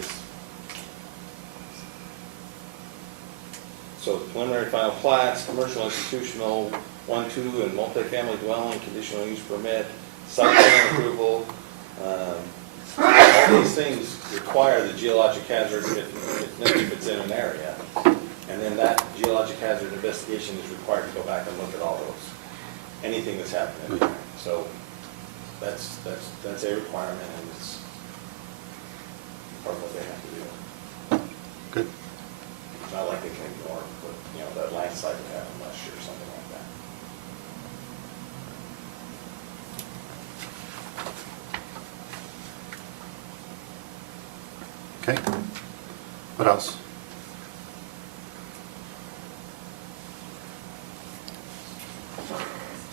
so preliminary final plats, commercial, institutional, 1, 2, and multifamily dwelling, conditional use permit, site plan approval. All these things require the geologic hazard if it's in an area. And then that geologic hazard investigation is required to go back and look at all those, anything that's happening. So that's a requirement, and it's part of what they have to do. Good. It's not like they can ignore it, but, that landslide that happened last year or something like that. Okay. What else?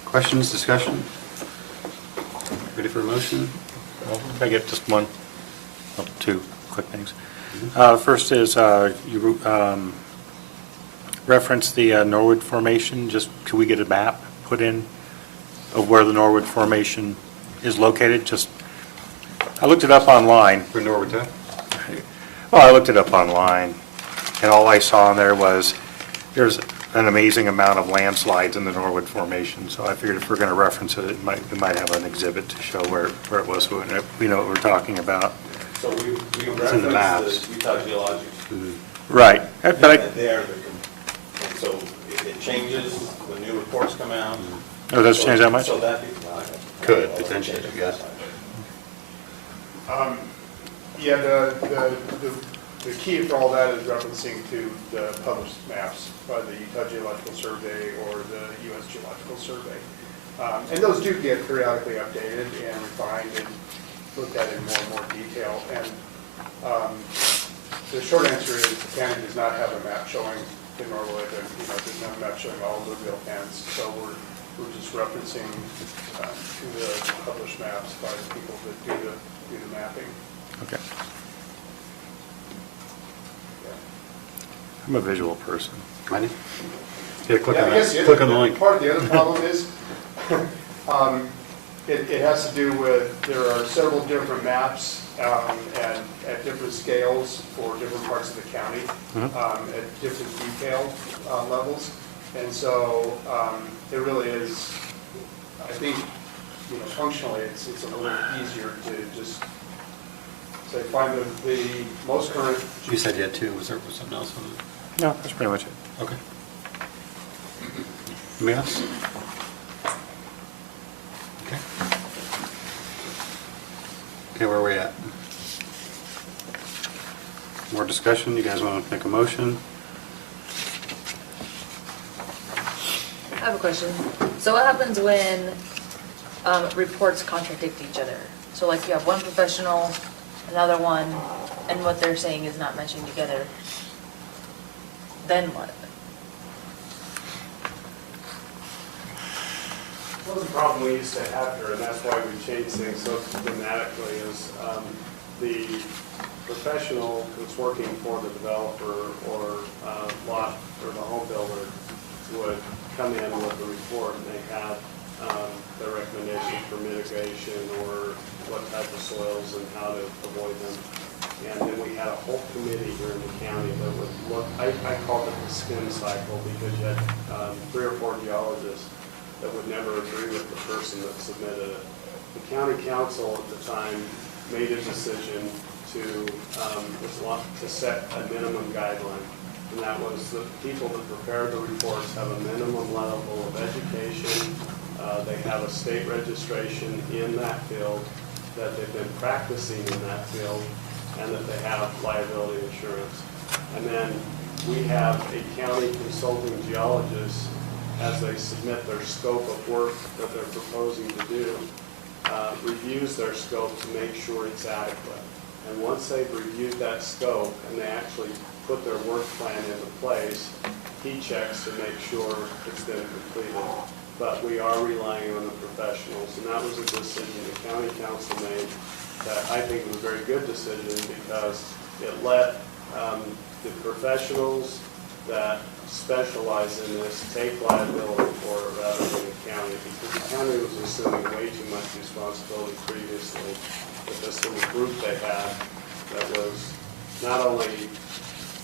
Questions, discussion? Ready for a motion? Well, I get just one, well, two quick things. First is you referenced the Norwood Formation. Just could we get a map put in of where the Norwood Formation is located? Just I looked it up online. For Norwood, huh? Well, I looked it up online, and all I saw on there was there's an amazing amount of landslides in the Norwood Formation. So I figured if we're going to reference it, we might have an exhibit to show where it was. So we know what we're talking about. So we It's in the maps. reference the Utah Geologic. Right. But And so it changes when new reports come out. Oh, does it change that much? So that Could, potentially, I guess. Yeah, the key for all that is referencing to the published maps by the Utah Geological Survey or the U.S. Geological Survey. And those do get periodically updated and refined and looked at in more and more detail. And the short answer is the county does not have a map showing the Norwood, and doesn't have a map showing all of the real fans. So we're just referencing to the published maps by the people that do the mapping. Okay. I'm a visual person. Ready? Yeah, click Yeah, on I guess that. Click on the link. Part of the other problem is, it has to do with, there are several different maps and at different scales for different parts of the county, at different detail levels. And so it really is, I think, functionally, it's a little easier to just say, find the most current. You said you had two. Was there something else on it? No, that's pretty much it. Okay. Anybody else? Okay. Okay, where are we at? More discussion? You guys want to make a motion? I have a question. So what happens when reports contradict each other? So like you have one professional, another one, and what they're saying is not mentioned together. Then what? Well, the problem we used to have here, and that's why we changed things so dramatically, is the professional that's working for the developer or lot or the home builder would come in with a report, and they have their recommendation for mitigation or what type of soils and how to avoid them. And then we had a whole committee here in the county that would look, I called it the spin cycle, because you had 3 or 4 geologists that would never agree with the person that submitted it. The county council at the time made a decision to set a minimum guideline. And that was the people that prepare the reports have a minimum level of education. They have a state registration in that field, that they've been practicing in that field, and that they have liability insurance. And then we have a county consulting geologist, as they submit their scope of work that they're proposing to do, reviews their scope to make sure it's adequate. And once they've reviewed that scope and they actually put their work plan into place, he checks to make sure it's been completed. But we are relying on the professionals, and that was a decision the county council made that I think was a very good decision, because it let the professionals that specialize in this take liability for it rather than the county, because the county was assuming way too much responsibility previously with this little group they had that was not only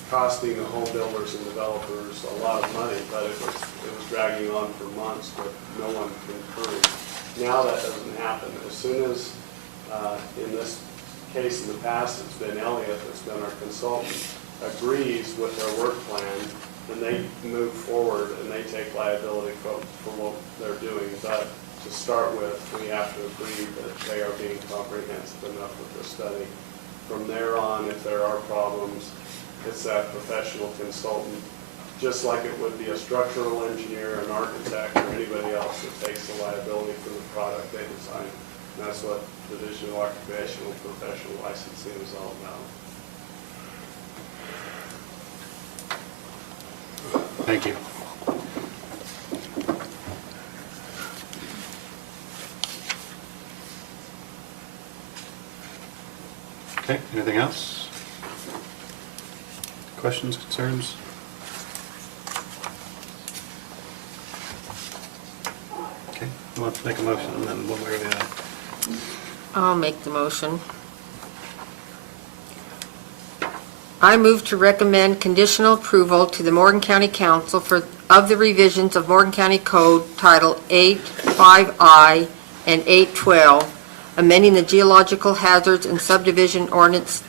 costing the home builders and developers a lot of money, but it was dragging on for months with no one concurring. Now that doesn't happen. As soon as, in this case in the past, it's been Elliott that's been our consultant, agrees with their work plan, then they move forward and they take liability for what they're doing. But to start with, we have to agree that they are being comprehensive enough with the study. From there on, if there are problems, it's that professional consultant, just like it would be a structural engineer, an architect, or anybody else that takes the liability for the product they design. And that's what Division of Occupational Professional Licensing is all about. Thank you. Okay, anything else? Questions, concerns? Okay, you want to make a motion and then one way or the other? I'll make the motion. I move to recommend conditional approval to the Morgan County Council of the revisions of Morgan County Code Title 8.5I and 8.12, amending the geological hazards and subdivision ordinance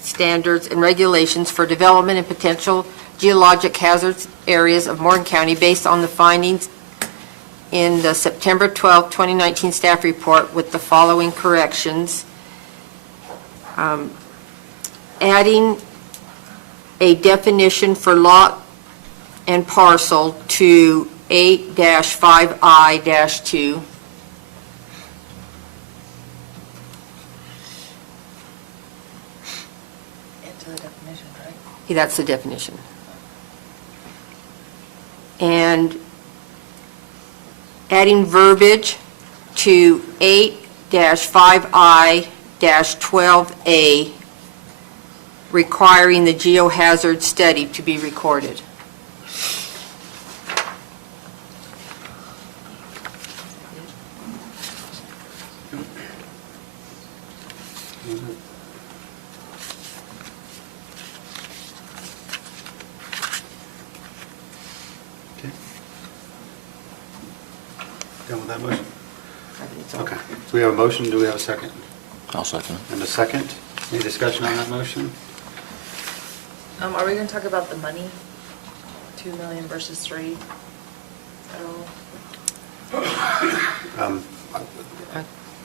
standards and regulations for development and potential geologic hazards areas of Morgan County based on the findings in the September 12, 2019 staff report with the following corrections. Adding a definition for lot and parcel to 8-5I-2. Into the definition, right? Yeah, that's the definition. And adding verbiage to 8-5I-12A, requiring the geohazard study to be recorded. Okay. Done with that motion? I think so. Okay, so we have a motion, do we have a second? I'll second it. And a second? Any discussion on that motion? Are we gonna talk about the money? 2 million versus 3 at all?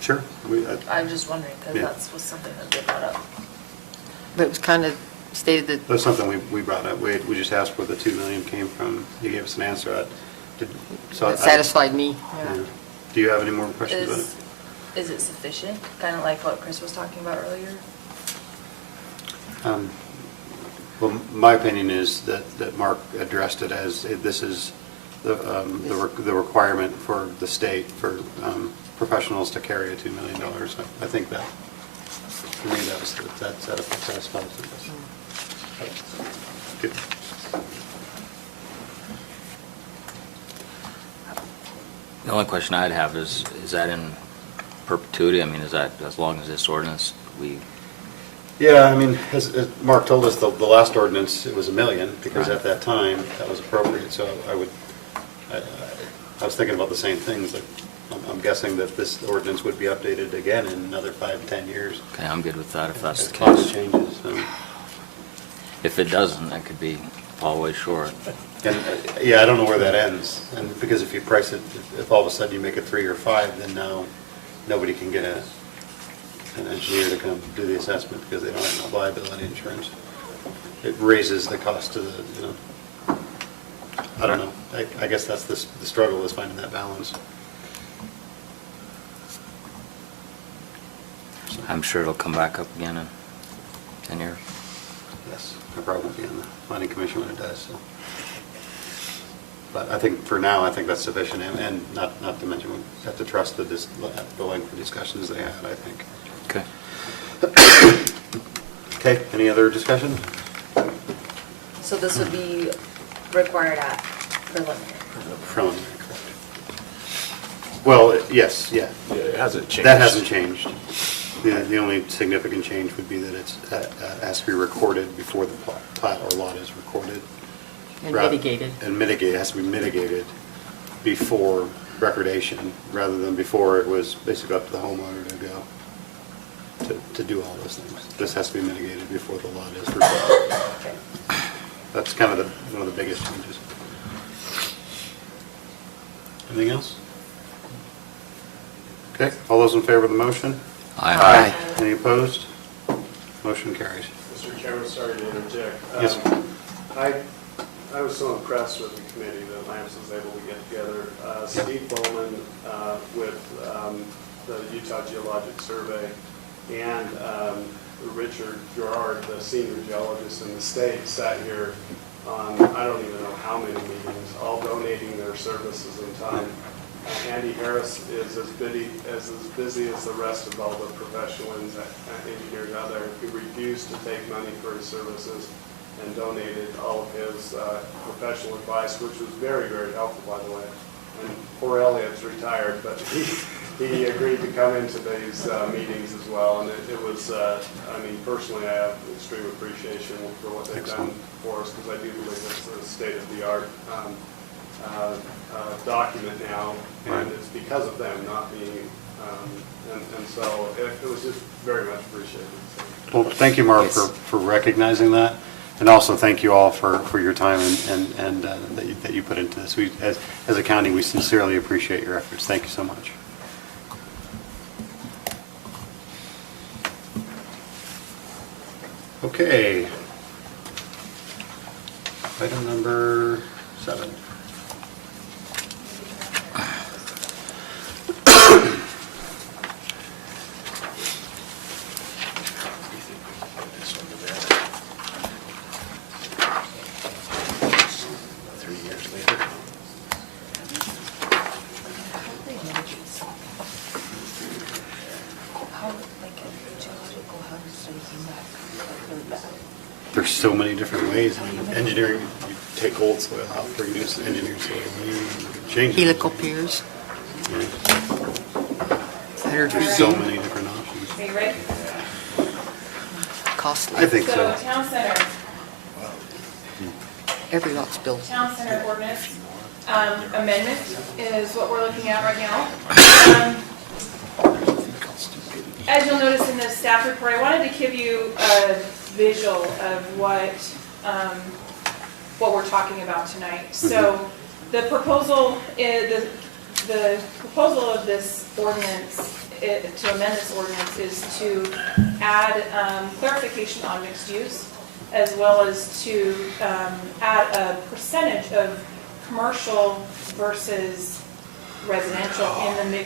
Sure. I'm just wondering, because Yeah. was something that they brought up. But it was kind of stated that, That's something we brought up. We just asked where the 2 million came from. You gave us an answer. that satisfied me. Yeah. Do you have any more questions about it? Is it sufficient? Kind of like what Chris was talking about earlier? Well, my opinion is that Mark addressed it as this is the requirement for the state for professionals to carry a $2 million. I think that, to me, that satisfies it. Good. The only question I'd have is that in perpetuity? I mean, is that as long as this ordinance, Yeah, I mean, as Mark told us, the last ordinance, it was $1 million, because at that time, that was appropriate, so I was thinking about the same things, like, I'm guessing that this ordinance would be updated again in another 5-10 years. okay, I'm good with that if that's As the cost case. changes, so. If it doesn't, that could be all the way short. And, yeah, I don't know where that ends, and because if you price it, if all of a sudden you make it 3 or 5, then now nobody can get an engineer to come do the assessment because they don't have enough liability insurance. It raises the cost to the, I don't know. I guess that's the struggle, is finding that balance. I'm sure it'll come back up again in 10 years. Yes, I probably won't be on the planning commission when it does, so. But I think for now, I think that's sufficient, and not to mention, we have to trust the lengthy discussions they had, I think. Okay. Okay, any other discussion? So this would be required at preliminary. Preliminary, correct. Well, yes, yeah. Yeah, it hasn't changed. That hasn't changed. The only significant change would be that it's, has to be recorded before the plat or lot is recorded. And mitigated. And mitigate, it has to be mitigated before recordation, rather than before it was basically up to the homeowner to go to do all those things. This has to be mitigated before the lot is recorded. That's kind of one of the biggest changes. Anything else? Okay, all those in favor of the motion? Aye. Any opposed? Motion carries. Mr. Chairman, sorry to interject. Yes. I was so impressed with the committee that Lance was able to get together. Steve Bowman with the Utah Geologic Survey and Richard Gerard, the senior geologist in the state, sat here on I don't even know how many meetings, all donating their services and time. Andy Harris is as busy as the rest of all the professional engineers out there. He refused to take money for his services and donated all of his professional advice, which was very, very helpful, by the way. And poor Elliot's retired, but he agreed to come into these meetings as well. And it was, I mean, personally, I have extreme appreciation for what they've done for us, because I do believe it's a state-of-the-art document now, and it's because of them, not me. And so it was just very much appreciated. Well, thank you, Mark, for recognizing that. And also thank you all for your time and that you put into this. We, as a county, we sincerely appreciate your efforts. Thank you so much. Okay. Item number 7. There's so many different ways. I mean, engineering, you take old soil out, bring new engineered soil, you change it. Helical piers. There's so many different options. Are you ready? Costly. I think so. So town center, Every lot's built. town center ordinance amendment is what we're looking at right now. As you'll notice in the staff report, I wanted to give you a visual of what we're talking about tonight. So the proposal is the proposal of this ordinance to amend this ordinance is to add clarification on mixed use, as well as to add a percentage of commercial versus residential in the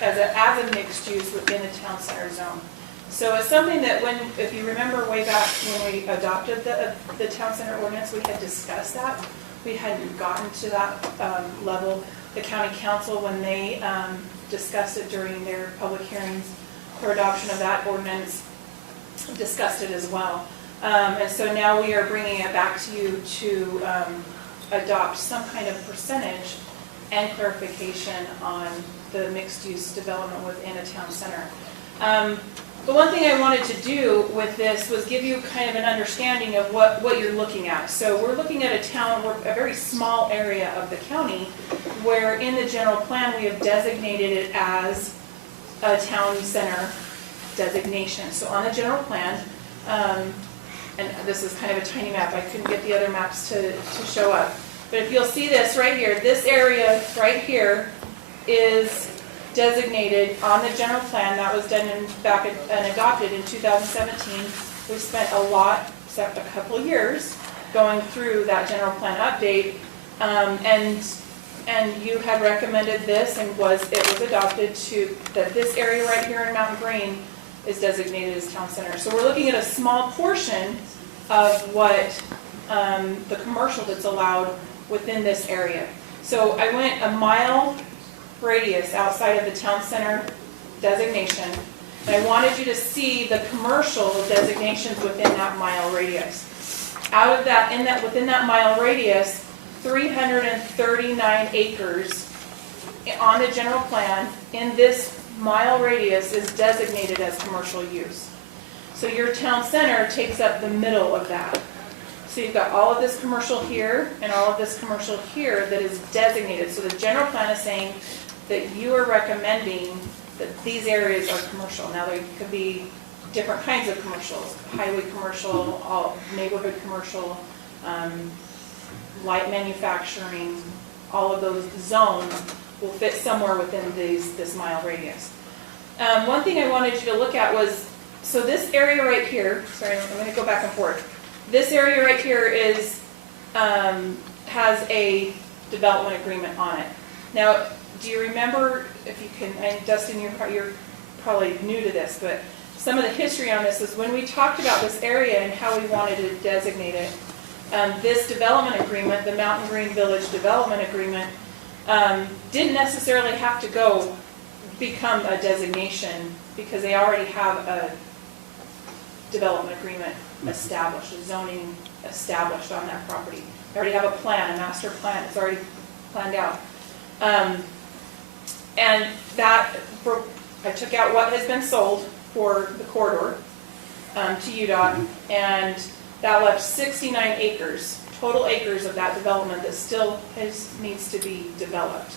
as a mixed use within the town center zone. So it's something that if you remember way back when we adopted the town center ordinance, we had discussed that. We hadn't gotten to that level. The county council, when they discussed it during their public hearings for adoption of that ordinance, discussed it as well. And so now we are bringing it back to you to adopt some kind of percentage and clarification on the mixed-use development within a town center. The one thing I wanted to do with this was give you kind of an understanding of what you're looking at. So we're looking at a very small area of the county, where in the general plan we have designated it as a town center designation. So on the general plan, and this is kind of a tiny map, I couldn't get the other maps to show up. But if you'll see this right here, this area right here is designated on the general plan that was done back and adopted in 2017. We spent a couple of years going through that general plan update, and you had recommended this, and it was adopted that this area right here in Mountain Green is designated as town center. So we're looking at a small portion of what the commercial that's allowed within this area. So I went a mile radius outside of the town center designation, and I wanted you to see the commercial designations within that mile radius. Within that mile radius, 339 acres on the general plan in this mile radius is designated as commercial use. So your town center takes up the middle of that. So you've got all of this commercial here and all of this commercial here that is designated. So the general plan is saying that you are recommending that these areas are commercial. Now there could be different kinds of commercials, highway commercial, all neighborhood commercial, light manufacturing, all of those zones will fit somewhere within this mile radius. One thing I wanted you to look at was, so this area right here, sorry, I'm going to go back and forth. This area right here is, has a development agreement on it. Now, do you remember, if you can, and Dustin, you're probably new to this, but some of the history on this is when we talked about this area and how we wanted to designate it, this development agreement, the Mountain Green Village Development Agreement, didn't necessarily have to go become a designation because they already have a development agreement established, a zoning established on that property. They already have a plan, a master plan, it's already planned out. And that, I took out what has been sold for the corridor to UDOT, and that left 69 acres, total acres of that development that still needs to be developed.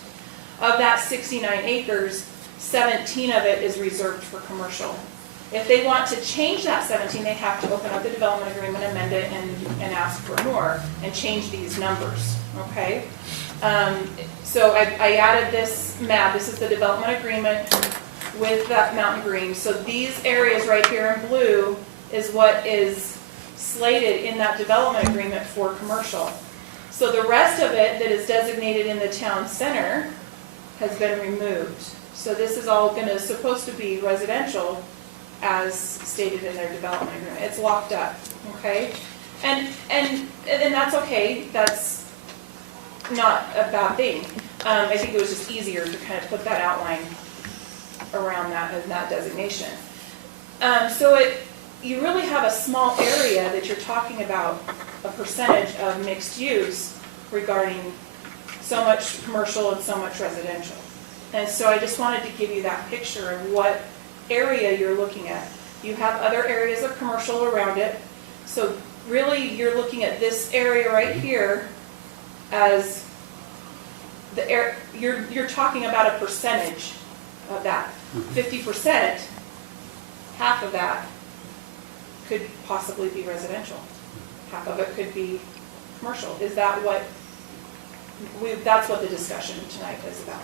Of that 69 acres, 17 of it is reserved for commercial. If they want to change that 17, they have to open up the development agreement, amend it, and ask for more, and change these numbers, okay? So I added this map. This is the development agreement with that Mountain Green. So these areas right here in blue is what is slated in that development agreement for commercial. So the rest of it that is designated in the town center has been removed. So this is all supposed to be residential as stated in their development agreement. It's locked up, okay? And that's okay. That's not a bad thing. I think it was just easier to kind of put that outline around that as that designation. You really have a small area that you're talking about a percentage of mixed use regarding so much commercial and so much residential. And so I just wanted to give you that picture of what area you're looking at. You have other areas of commercial around it. So really you're looking at this area right here as the area, you're talking about a percentage of that. 50%, half of that could possibly be residential. Half of it could be commercial. Is that what, that's what the discussion tonight is about.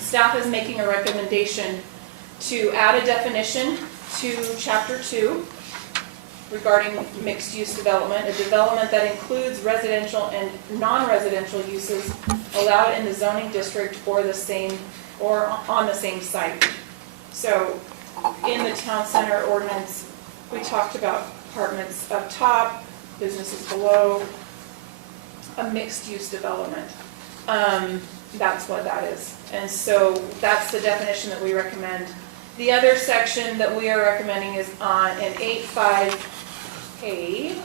Staff is making a recommendation to add a definition to Chapter 2 regarding mixed-use development, a development that includes residential and non-residential uses allowed in the zoning district or on the same site. So in the town center ordinance, we talked about apartments up top, businesses below, a mixed-use development. That's what that is. And so that's the definition that we recommend. The other section that we are recommending is on an 8.5A2.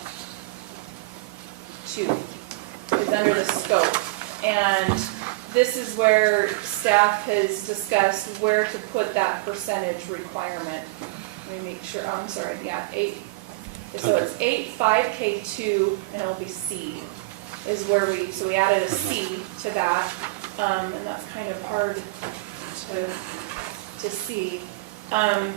Is under the scope. And this is where staff has discussed where to put that percentage requirement. Let me make sure, oh, I'm sorry, yeah, so it's 8.5K2 and it'll be C is where so we added a C to that. And that's kind of hard to see. I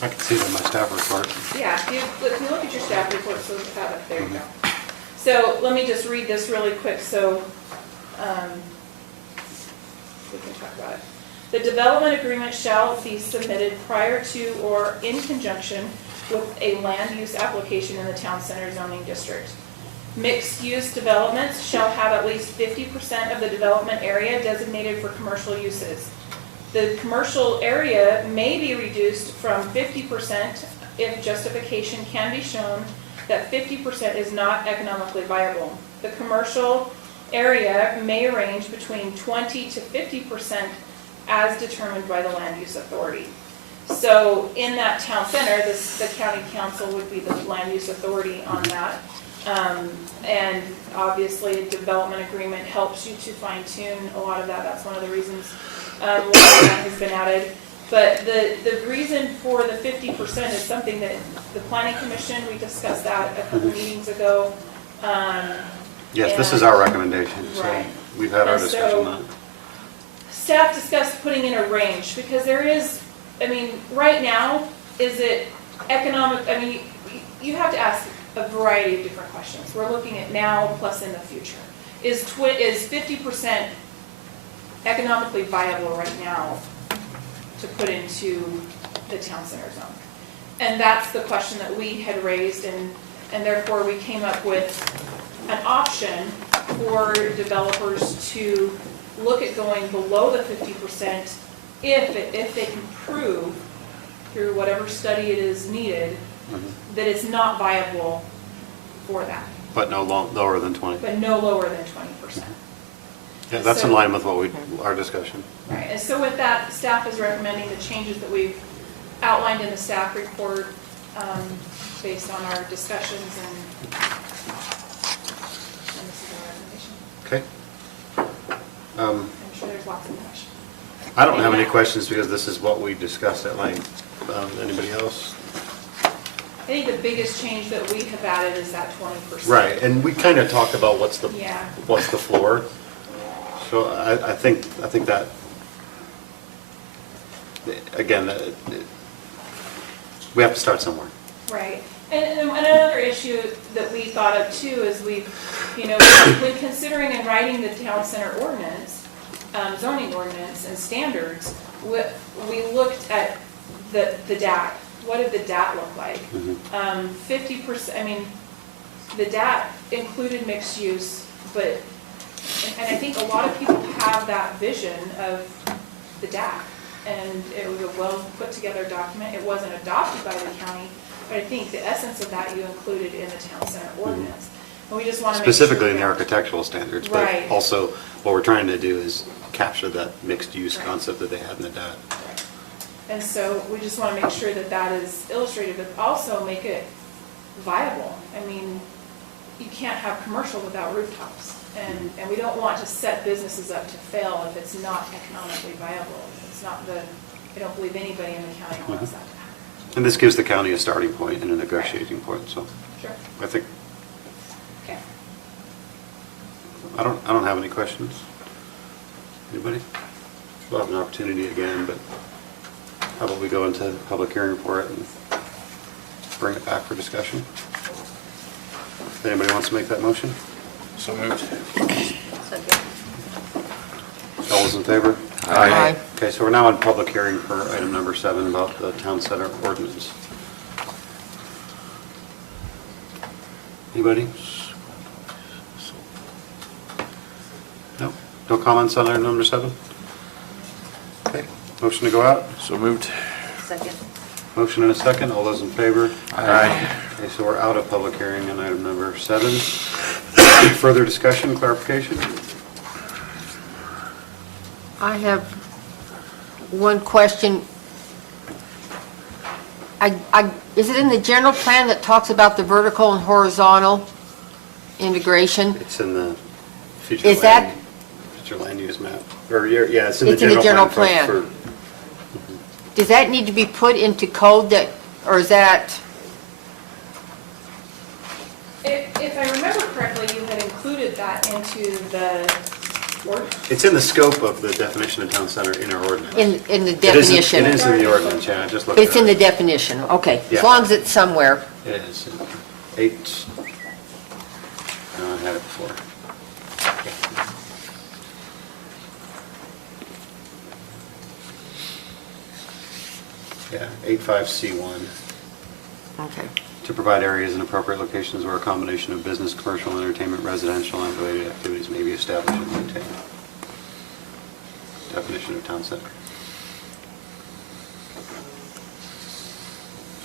can see it in my staff report. Yeah, if you look at your staff report, so you have it, there you go. So let me just read this really quick so we can talk about it. The development agreement shall be submitted prior to or in conjunction with a land use application in the town center zoning district. Mixed-use developments shall have at least 50% of the development area designated for commercial uses. The commercial area may be reduced from 50% if justification can be shown that 50% is not economically viable. The commercial area may range between 20 to 50% as determined by the land use authority. So in that town center, the county council would be the land use authority on that. And obviously, a development agreement helps you to fine tune a lot of that. That's one of the reasons why that has been added. But the reason for the 50% is something that the planning commission, we discussed that a couple meetings ago. Yes, this is our recommendation, so Right. we've had our And discussion so- on it. Staff discussed putting in a range, because there is, I mean, right now, is it economic, I mean, you have to ask a variety of different questions. We're looking at now plus in the future. Is 50% economically viable right now to put into the town center zone? And that's the question that we had raised, and therefore we came up with an option for developers to look at going below the 50% if they can prove through whatever study it is needed that it's not viable for that, But no lower than 20. but no lower than 20%. Yeah, that's in line with what our discussion. Right, and so with that, staff is recommending the changes that we've outlined in the staff report based on our discussions, and this is our recommendation. Okay. I'm sure there's lots of questions. I don't have any questions because this is what we discussed at length. Anybody else? I think the biggest change that we have added is that 20%. Right, and we kind of talked about what's the Yeah. floor. So I think that, again, we have to start somewhere. Right. And another issue that we thought of too is when considering and writing the town center ordinance, zoning ordinance and standards, we looked at the DAT. What did the DAT look like? 50%, I mean, the DAT included mixed use, but, and I think a lot of people have that vision of the DAT. And it was a well put together document. It wasn't adopted by the county, but I think the essence of that you included in the town center ordinance. And we just want to make sure. Specifically in the architectural standards, but Right. also what we're trying to do is capture that mixed use concept that they had in the DAT. And so we just want to make sure that that is illustrated, but also make it viable. I mean, you can't have commercial without rooftops. And we don't want to set businesses up to fail if it's not economically viable. It's not I don't believe anybody in the county wants that to happen. And this gives the county a starting point and a negotiating point, so Sure. I think, Okay. I don't have any questions. Anybody? We'll have an opportunity again, but how about we go into public hearing for it and bring it back for discussion? If anybody wants to make that motion? So moved. Second. All those in favor? Aye. Okay, so we're now on public hearing for item number 7 about the town center ordinance. Anybody? No? No comments on item number 7? Okay, motion to go out? So moved. Second. Motion and a second, all those in favor? Aye. Okay, so we're out of public hearing on item number 7. Any further discussion, clarification? I have one question. Is it in the general plan that talks about the vertical and horizontal integration? It's in the future Is that- land use map. Or, yeah, it's in the It's in the general general plan. plan. Does that need to be put into code or is that, If I remember correctly, you had included that into the ordinance. It's in the scope of the definition of town center in our ordinance. in the It is definition? in the ordinance, yeah, I just looked But at it. it's in the definition, okay. Yeah. As long as it's somewhere. It is. 8, no, I had it before. Yeah, 85C1. Okay. To provide areas and appropriate locations where a combination of business, commercial, entertainment, residential, and related activities may be established and maintained. Definition of town center.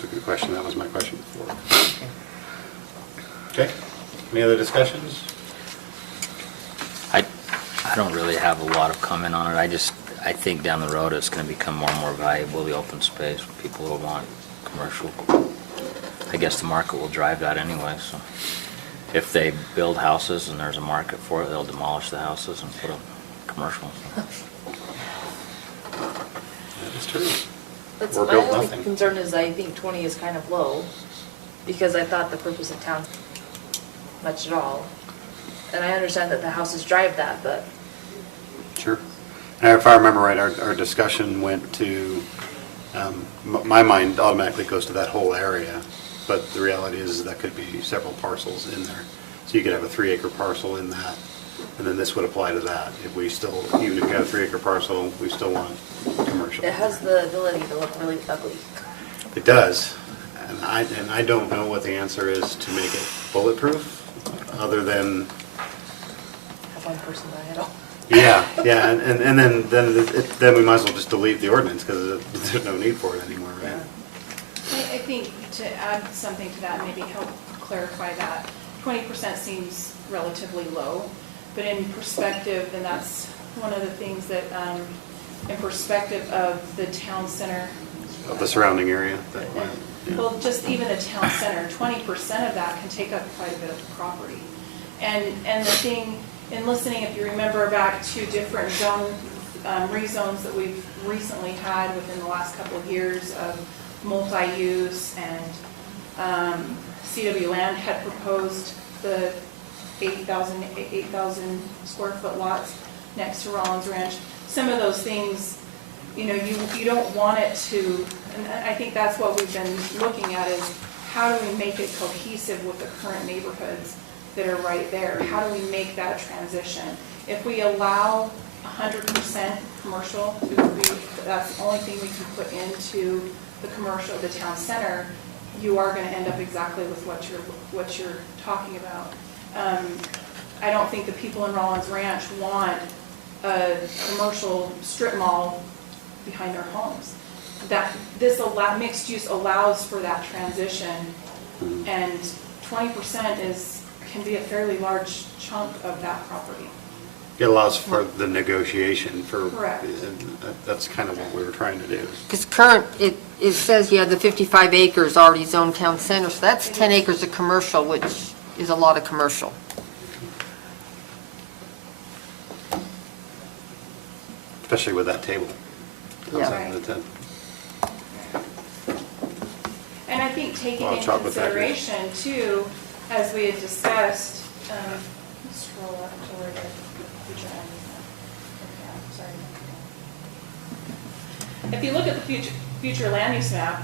That's a good question. That was my question before. Okay. Any other discussions? I don't really have a lot of comment on it. I think down the road, it's gonna become more and more valuable, the open space. People will want commercial. I guess the market will drive that anyway, so. If they build houses and there's a market for it, they'll demolish the houses and put up commercial. That is true. That's Or my build only nothing. concern is I think 20 is kind of low, because I thought the purpose of town much at all. And I understand that the houses drive that, but Sure. And if I remember right, our discussion went to, my mind automatically goes to that whole area, but the reality is that could be several parcels in there. So you could have a 3-acre parcel in that, and then this would apply to that. If we still, even if you have a 3-acre parcel, we still want commercial. it has the ability to look really ugly. It does, and I don't know what the answer is to make it bulletproof, other than, Have one person buy it all. yeah, and then we might as well just delete the ordinance, because there's no need for it anymore, right? I think to add something to that, maybe help clarify that, 20% seems relatively low, but in perspective, then that's one of the things that, in perspective of the town center. Of the surrounding area. Well, just even the town center, 20% of that can take up quite a bit of property. And the thing, in listening, if you remember back to different rezones that we've recently had within the last couple of years of multi-use, and CW Land had proposed the 8,000 square foot lots next to Rollins Ranch. Some of those things, you don't want it to, and I think that's what we've been looking at, is how do we make it cohesive with the current neighborhoods that are right there? How do we make that transition? If we allow 100% commercial, that's the only thing we can put into the commercial, the town center, you are going to end up exactly with what you're talking about. I don't think the people in Rollins Ranch want a commercial strip mall behind their homes. This mixed use allows for that transition, and 20% can be a fairly large chunk of that property. It allows for the negotiation for. Correct. That's kind of what we were trying to do. Because it says, the 55 acres already zoned town center, so that's 10 acres of commercial, which is a lot of commercial. Especially with that table. Yeah. Right. And I think taking Well, into chocolate factories. consideration too, as we had discussed, scroll up to where the future land use map. Okay, sorry. If you look at the future land use map,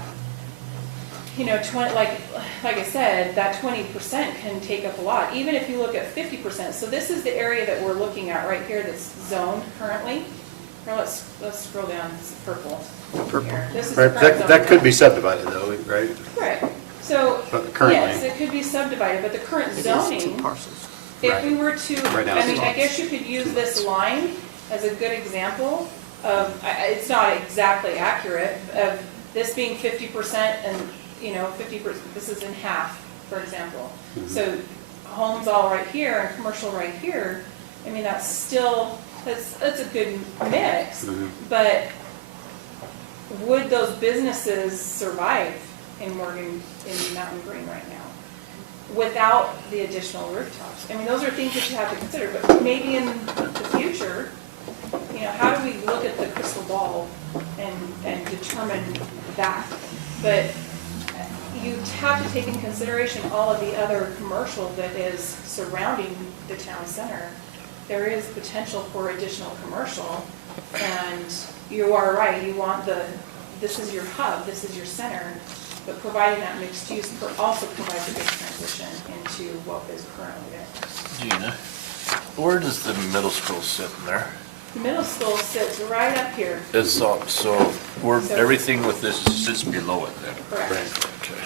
20, like I said, that 20% can take up a lot. Even if you look at 50%, so this is the area that we're looking at right here that's zoned currently. Now let's scroll down. This is purple. Here. This is the Right, current that zoning could be map. subdivided though, right? Right. So, But currently- yes, it could be subdivided, but the current It is zoning, 2 parcels. if we were to, Right now I it's mean, I lots. guess you could use this line as a good example of, it's not exactly accurate, of this being 50% and, 50%, this is in half, for example. So homes all right here and commercial right here, I mean, that's still, that's a good mix, but would those businesses survive in Mountain Green right now without the additional rooftops? I mean, those are things that you have to consider, but maybe in the future, how do we look at the crystal ball and determine that? But you have to take in consideration all of the other commercial that is surrounding the town center. There is potential for additional commercial, and you are right, you want this is your hub, this is your center, but providing that mixed use also provides a good transition into what is currently there. Gina, where does the middle school sit in there? The middle school sits right up here. It's so everything with this sits below it then? Correct. Okay.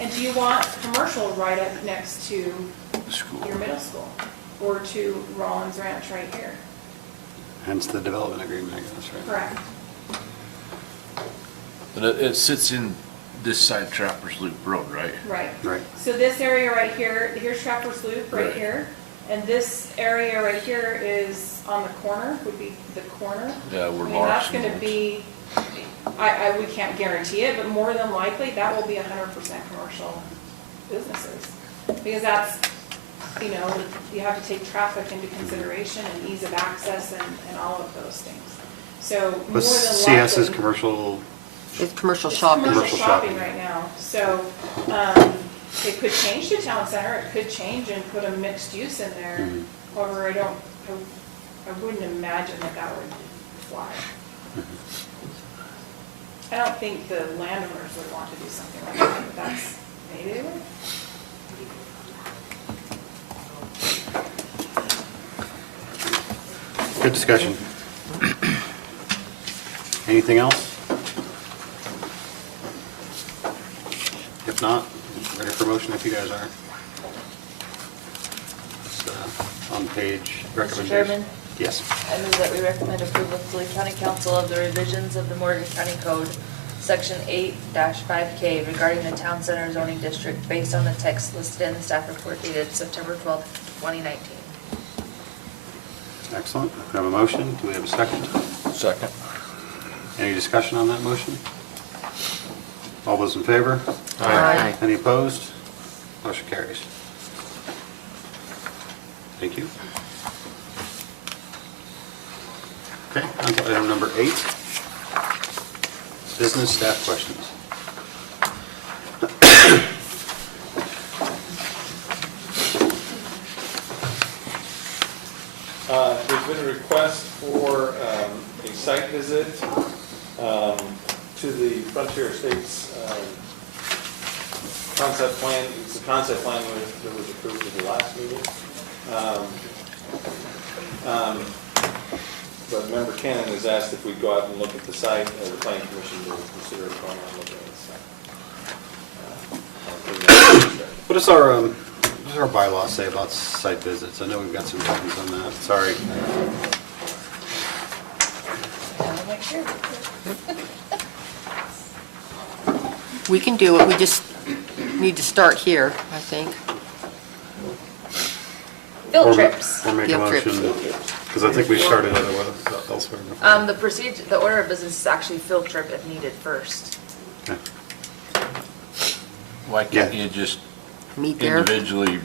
And do you want commercial right up next to School. your middle school? Or to Rollins Ranch right here? Hence the development agreement, I guess, right? Correct. But it sits in this side Trappers Loop Road, right? Right. Right. So this area right here, here's Trappers Loop right Right. here. And this area right here is on the corner, would be the corner. Yeah, I we're mean, that's marching. gonna be, we can't guarantee it, but more than likely, that will be 100% commercial businesses. Because that's, you know, you have to take traffic into consideration and ease of access and all of those things. So more than But likely. CS is commercial, It's commercial It's shopping. commercial Commercial shopping. shopping right now, so, it could change to town center, it could change and put a mixed use in there. Mhm. However, I wouldn't imagine that would fly. I don't think the landowners would want to do something like that, but that's, maybe they would. good discussion. Anything else? If not, ready for motion if you guys are. It's on page Mr. recommendation. Chairman, Yes. I move that we recommend approval to the Lee County Council of the revisions of the Morgan County Code, Section 8-5K regarding the town center zoning district based on the text listed in the staff report dated September 12th, 2019. Excellent. We have a motion. Do we have a second? Second. Any discussion on that motion? All those in favor? Aye. Any opposed? Motion carries. Thank you. Okay, on to item number 8. Business staff questions. There's been a request for a site visit to the Frontier Estates concept plan. It's a concept plan that was approved at the last meeting. But Member Cannon has asked if we'd go out and look at the site, the planning commission will consider going out and looking at the site. What does our bylaw say about site visits? I know we've got some guidance on that. Sorry. We can do it, we just need to start here, I think. Field trips. Or make a Field trips. motion, because I think we started elsewhere before. The procedure, the order of business is actually field trip if needed first. Okay. Why can't you just Meet there. individually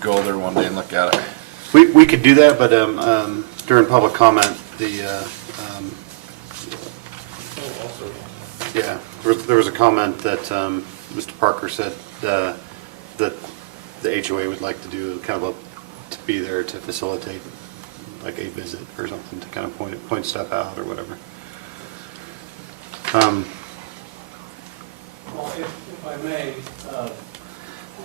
go there one day and look at it? We could do that, but during public comment, there was a comment that Mr. Parker said that the HOA would like to do kind of to be there to facilitate like a visit or something to kind of point stuff out or whatever. Well, if I may,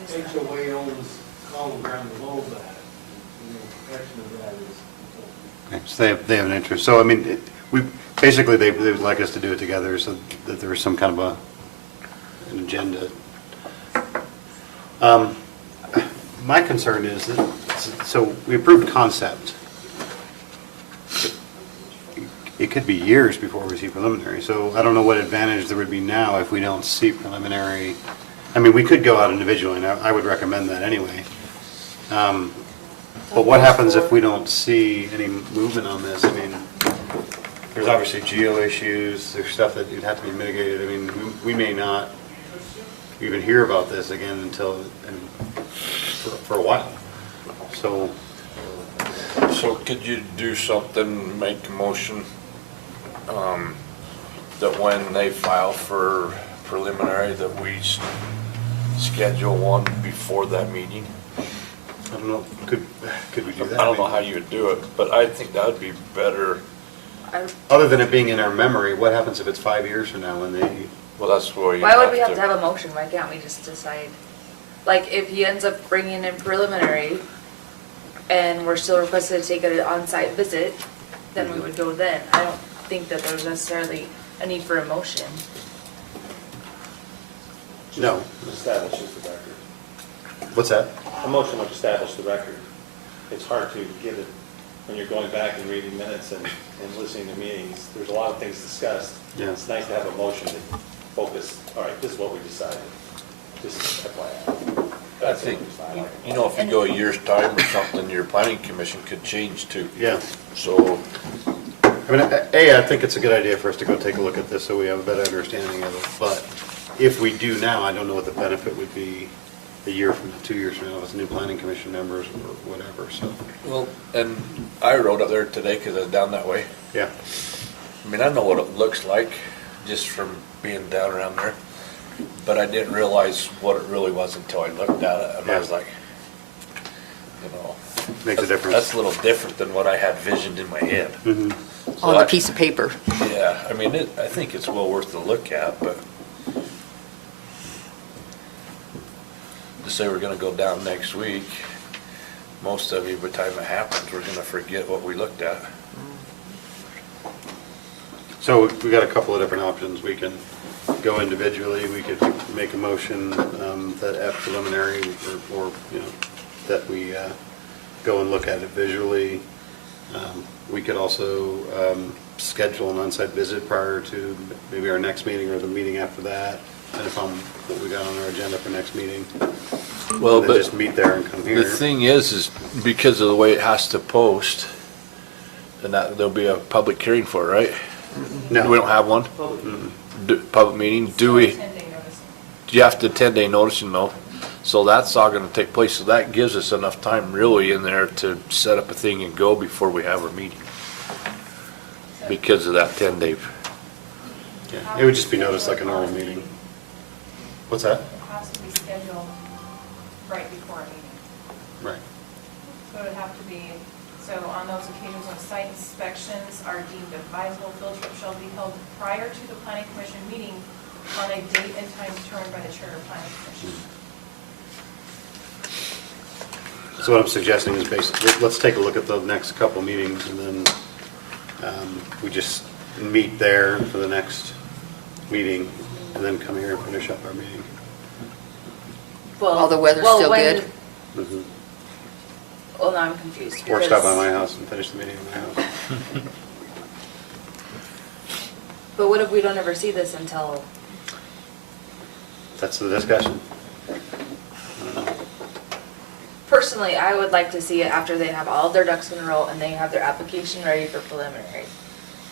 HOA owns common ground below that, and the protection of that is. Okay, so they have an interest. So I mean, basically they would like us to do it together so that there was some kind of an agenda. My concern is that, so we approved concept. It could be years before we see preliminary, so I don't know what advantage there would be now if we don't see preliminary. I mean, we could go out individually, and I would recommend that anyway. But what happens if we don't see any movement on this? I mean, there's obviously geo issues, there's stuff that would have to be mitigated. I mean, we may not even hear about this again until, for a while. So could you do something, make a motion, that when they file for preliminary, that we schedule one before that meeting? I don't know, could we do that? I don't know how you would do it, but I think that would be better. Other than it being in our memory, what happens if it's 5 years from now when they? Well, that's where you Why would we have to have a motion? Why can't we just decide? Like, if he ends up bringing in preliminary and we're still requested to take an on-site visit, then we would go then. I don't think that there's necessarily a need for a motion. No. Establishes the record. What's that? A motion would establish the record. It's hard to get it when you're going back and reading minutes and listening to meetings. There's a lot of things discussed. Yeah. It's nice to have a motion to focus, all right, this is what we decided. Just FYI. I think, you know, if you go a year's time or something, your planning commission could change too. Yeah. So, I mean, I think it's a good idea for us to go take a look at this so we have a better understanding of it. But if we do now, I don't know what the benefit would be a year from now, 2 years from now, with new planning commission members or whatever, so. well, and I rode up there today because I was down that way. Yeah. I mean, I know what it looks like just from being down around there, but I didn't realize what it really was until I looked at it, and I was like, you know. Makes a difference. That's a little different than what I had visioned in my head. Mm-hmm. So On the I- piece of paper. Yeah, I mean, I think it's well worth the look at, but to say we're gonna go down next week, most of you, by the time it happens, we're gonna forget what we looked at. So we got a couple of different options. We can go individually, we could make a motion that at preliminary, or, you know, that we go and look at it visually. We could also schedule an on-site visit prior to maybe our next meeting or the meeting after that, depending upon what we got on our agenda for next meeting. Well, And then just meet there and come here. The thing is because of the way it has to post, and that there'll be a public hearing for it, right? No. We don't have one? Public meeting, do we? 10-day notice. Do you have to 10-day noticing though? So that's all gonna take place, so that gives us enough time really in there to set up a thing and go before we have our meeting. Because of that 10-day. Yeah, it would just be noticed like a normal meeting. What's that? It has to be scheduled right before a meeting. Right. So it would have to be, so on those occasions when site inspections are deemed advisable, field trip shall be held prior to the planning commission meeting on a date and time determined by the chair of planning commission. So what I'm suggesting is basically, let's take a look at the next couple meetings, and then we just meet there for the next meeting, and then come here and finish up our meeting. While the weather's well, still when- good. Mhm. Well, now I'm confused. Or stop by because- my house and finish the meeting at my house. But what if we don't ever see this until, That's the discussion. personally, I would like to see it after they have all their ducks in a row and they have their application ready for preliminary.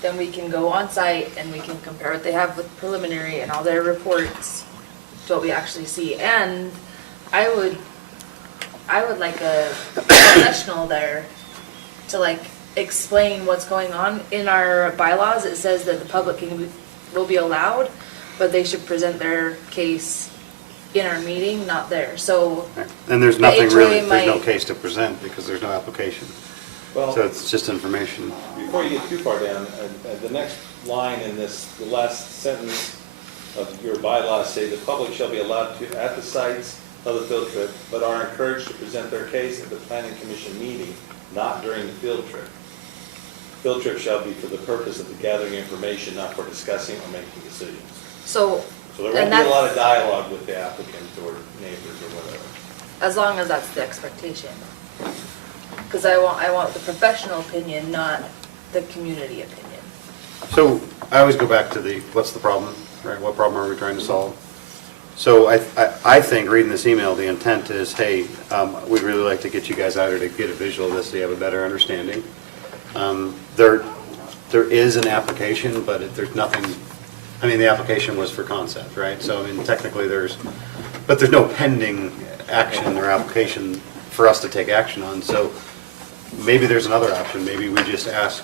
Then we can go on site and we can compare what they have with preliminary and all their reports to what we actually see. And I would like a professional there to like explain what's going on. In our bylaws, it says that the public will be allowed, but they should present their case in our meeting, not there. So And there's The nothing really, HOA there's no might- case to present because there's no application. Well, So it's just information. before you get too far down, the next line in this, the last sentence of your bylaws say the public shall be allowed to, at the sites of the field trip, but are encouraged to present their case at the planning commission meeting, not during the field trip. Field trip shall be for the purpose of the gathering information, not for discussing or making decisions. So, So there and won't be a that's, lot of dialogue with the applicant or neighbors or whatever. as long as that's the expectation. Because I want the professional opinion, not the community opinion. So I always go back to what's the problem, right? What problem are we trying to solve? So I think, reading this email, the intent is, hey, we'd really like to get you guys out here to get a visual of this so you have a better understanding. There is an application, but there's nothing, I mean, the application was for concept, right? So, I mean, technically but there's no pending action or application for us to take action on. So maybe there's another option. Maybe we just ask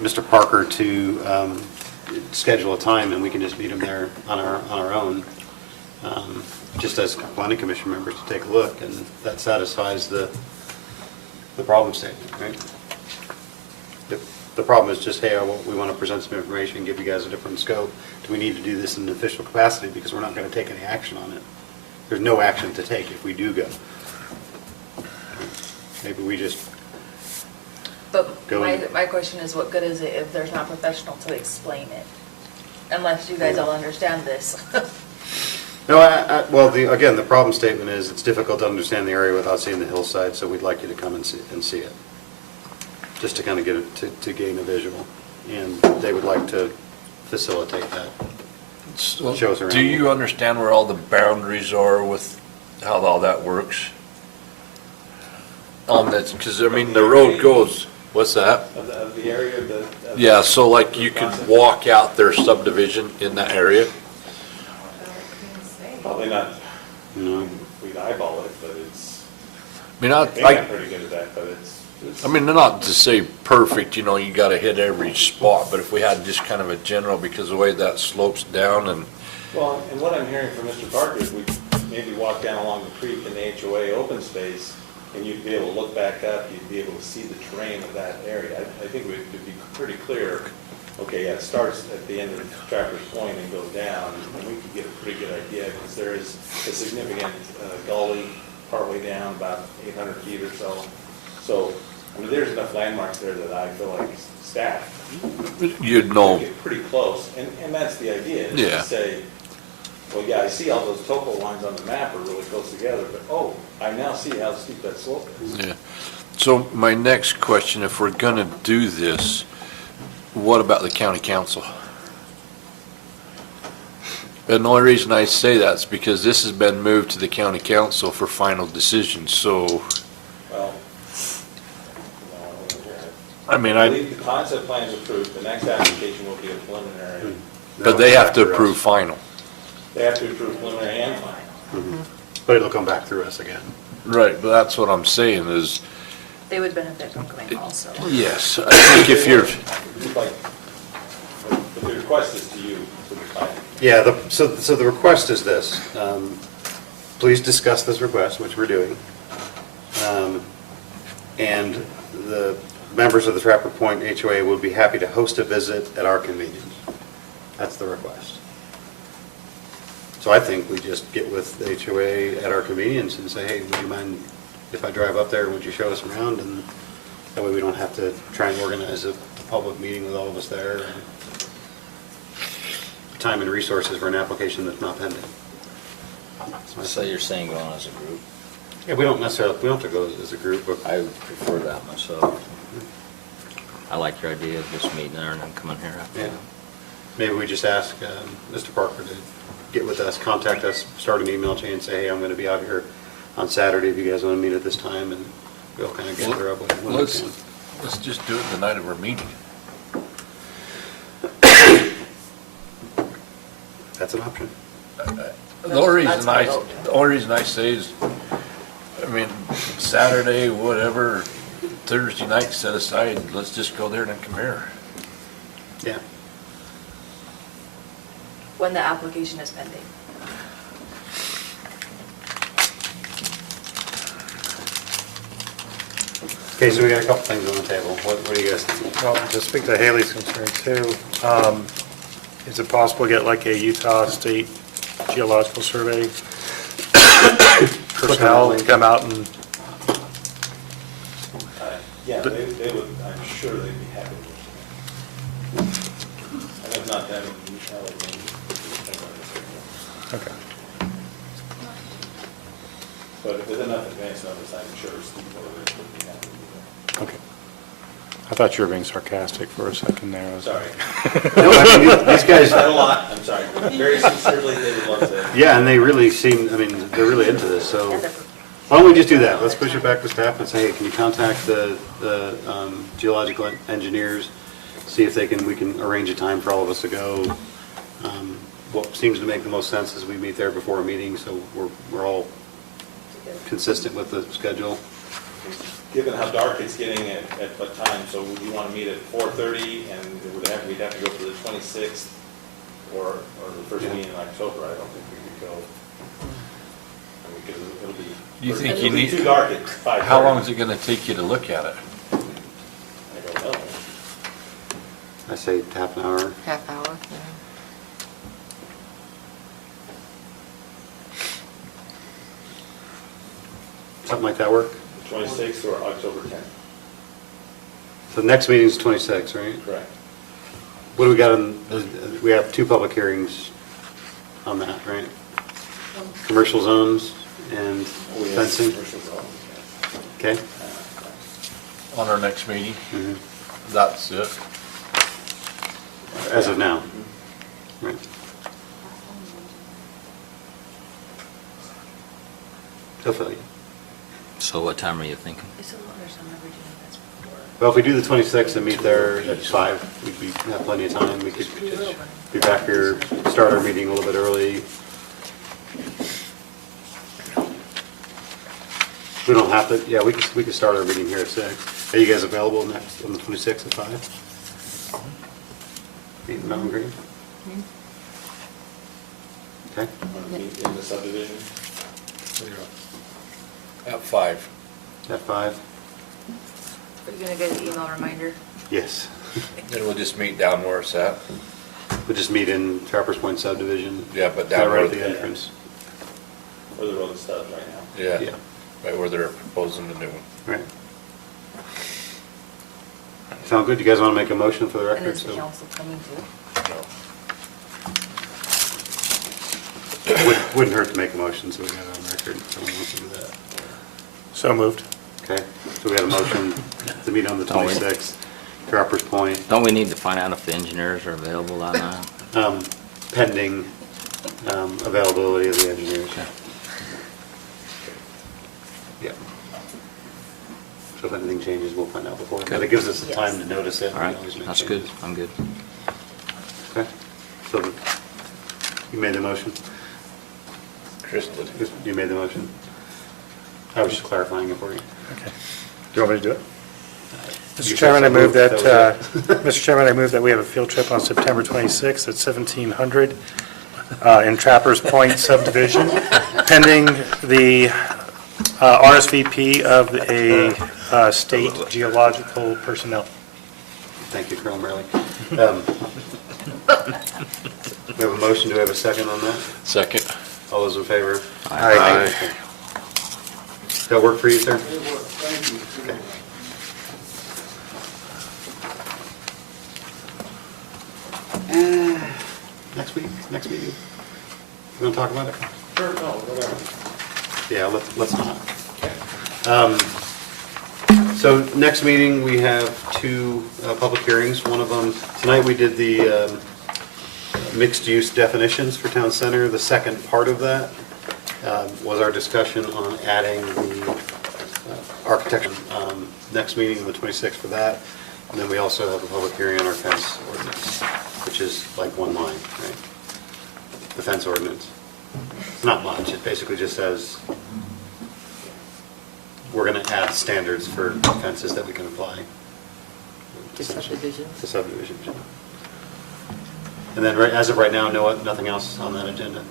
Mr. Parker to schedule a time and we can just meet him there on our own, just as planning commission members to take a look, and that satisfies the problem statement, right? The problem is just, hey, we want to present some information, give you guys a different scope. Do we need to do this in an official capacity? Because we're not going to take any action on it. There's no action to take if we do go. Maybe we just But Go in. my question is, what good is it if there's not a professional to explain it? Unless you guys all understand this. No, well, again, the problem statement is it's difficult to understand the area without seeing the hillside, so we'd like you to come and see it, just to kind of get it, to gain a visual. And they would like to facilitate that. So, shows around. do you understand where all the boundaries are with how all that works? That's, because, I mean, the road goes, what's that? Of the area of the. Yeah, so like you could walk out their subdivision in that area? Probably not, No. we'd eyeball it, but it's, I mean, I think I'm pretty good at that, but it's. I mean, not to say perfect, you know, you gotta hit every spot, but if we had just kind of a general, because the way that slopes down and, Well, and what I'm hearing from Mr. Parker is we maybe walk down along the creek in the HOA open space, and you'd be able to look back up, you'd be able to see the terrain of that area. I think it would be pretty clear, okay, yeah, it starts at the end of Trapper's Point and goes down, and we could get a pretty good idea, because there is a significant gully partway down, about 800 feet or so. So, I mean, there's enough landmarks there that I feel like staff. you'd know. Get pretty close, and that's the idea, is Yeah. to say, well, yeah, I see all those topo lines on the map are really close together, but, oh, I now see how steep that slope is. Yeah. So my next question, if we're gonna do this, what about the county council? And the only reason I say that is because this has been moved to the county council for final decision, so, Well, I mean, I believe the concept plan is approved, the next application will be a preliminary. but they have to approve final. They have to approve preliminary and final. But it'll come back through us again. Right, but that's what I'm saying is, They would benefit from coming also. yes, I think if you're, Like, but the request is to you, to the client. Yeah, so the request is this. Please discuss this request, which we're doing. And the members of the Trapper Point HOA will be happy to host a visit at our convenience. That's the request. So I think we just get with the HOA at our convenience and say, hey, would you mind if I drive up there, would you show us around? And that way we don't have to try and organize a public meeting with all of us there. And time and resources for an application that's not pending. So you're saying going as a group? Yeah, we don't necessarily, we don't have to go as a group, but I would prefer that myself. I like your idea of just meeting there and then coming here after. yeah. Maybe we just ask Mr. Parker to get with us, contact us, start an email chain and say, hey, I'm going to be out here on Saturday if you guys want to meet at this time, and we'll kind of gather up when we can. let's just do it the night of our meeting. That's an option. The only reason I say is, I mean, Saturday, whatever, Thursday night set aside, let's just go there and then come here. Yeah. When the application is pending. Okay, so we got a couple things on the table. What do you guys think? Well, to speak to Haley's concern too, is it possible to get like a Utah State Geological Survey personnel to come out and, Yeah, they would, I'm sure they'd be happy with it. And if not them, okay. but with enough advance notice, I'm sure Steve would be happy with it. Okay. I thought you were being sarcastic for a second there. I was- Sorry. No, I mean, these guys, Said a lot, I'm sorry. Very sincerely, they would love to. yeah, and they really seem, I mean, they're really into this, so why don't we just do that? Let's push it back to staff and say, hey, can you contact the geological engineers, see if we can arrange a time for all of us to go. What seems to make the most sense is we meet there before a meeting, so we're all consistent with the schedule. Given how dark it's getting at what time, so would you want to meet at 4:30, and we'd have to go for the 26th or the first meeting in October? I don't think we could go. I mean, because it'll be. You think it'll you be need? too dark at 5:30. How long is it gonna take you to look at it? I don't know. I say half an hour. Half hour, yeah. Something like that work? 26th or October 10th. So the next meeting is 26, right? Correct. What do we got on, we have 2 public hearings on that, right? Commercial zones and Oh, yes, fencing, commercial zone, okay? On our next meeting? Mhm. That's it. As of now. Right. He'll fill you. So what time are you thinking? Well, if we do the 26th and meet there at 5, we'd have plenty of time. We could be back here, start our meeting a little bit early. We don't have to, yeah, we could start our meeting here at 6. Are you guys available on the 26th at 5? Meet in Mountain Green? Okay. Meet in the subdivision. At 5. At 5? Are you gonna get an email reminder? Yes. Then we'll just meet down where it's at. We'll just meet in Trappers Point subdivision. Yeah, but down right where at the entrance. Where the road stops right now. Yeah, Yeah. right where they're proposing the new one. Right. Sound good? You guys want to make a motion for the And record? is the So- council coming too? Wouldn't hurt to make a motion, so we got it on record. Someone wants to do that. So moved. Okay, so we had a motion to meet on the Don't we? 26th, Trappers Point, Don't we need to find out if the engineers are available on that? pending availability of the engineers. Yeah. So if anything changes, we'll find out before. But it gives us the time to notice it. All right, that's good, I'm good. Okay, so you made the motion? Chris did. You made the motion? I was just clarifying it for you. Okay. Do you want me to do it? You Mr. Chairman, I move that, was it. Mr. Chairman, I move that we have a field trip on September 26th at 1700 in Trappers Point subdivision, pending the RSVP of a state geological personnel. Thank you, Colonel Merrily. We have a motion, do we have a second on that? Second. All those in favor? Aye. Okay. Does that work for you, sir? Thank you. Okay. Next meeting? You want to talk about it? Sure, no, whatever. Yeah, let's not. So next meeting, we have 2 public hearings. One of them, tonight we did the mixed-use definitions for town center. The second part of that was our discussion on adding the architecture. Next meeting, the 26th for that. And then we also have a public hearing on our fence ordinance, which is like one line, right? The fence ordinance. It's not much. It basically just says we're going to add standards for fences that we can apply. To subdivision. To subdivision. And then as of right now, nothing else on that agenda?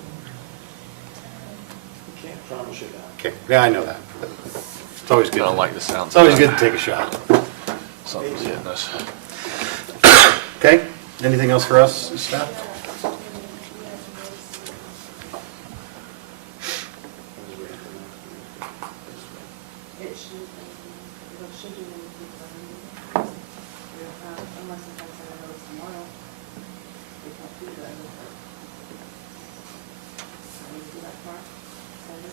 Can't promise you that. Okay, yeah, I know that. But it's always I good. don't like the sound. It's always good to take a shot. Something's hitting us. Okay, anything else for us, staff? It should be unless the fence I notice tomorrow. We can't do that. I need to do that tomorrow. Sunday?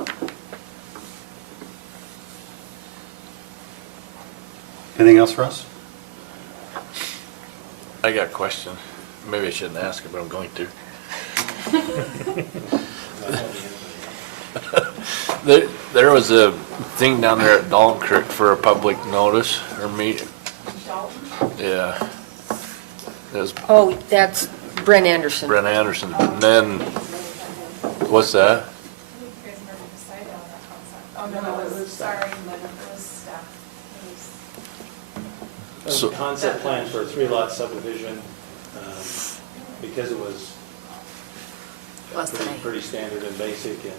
Okay. Anything else for us? I got a question. Maybe I shouldn't ask it, but I'm going to. There was a thing down there at Dalton Creek for a public notice or meeting. Yeah. It was Oh, that's Brent Anderson. Brent Anderson. And then, what's that? You guys never decided on that concept. Oh, no, it was, sorry, it was staff. It was So- Concept plan for a 3-lot subdivision, because it was Less than eight. pretty standard and basic and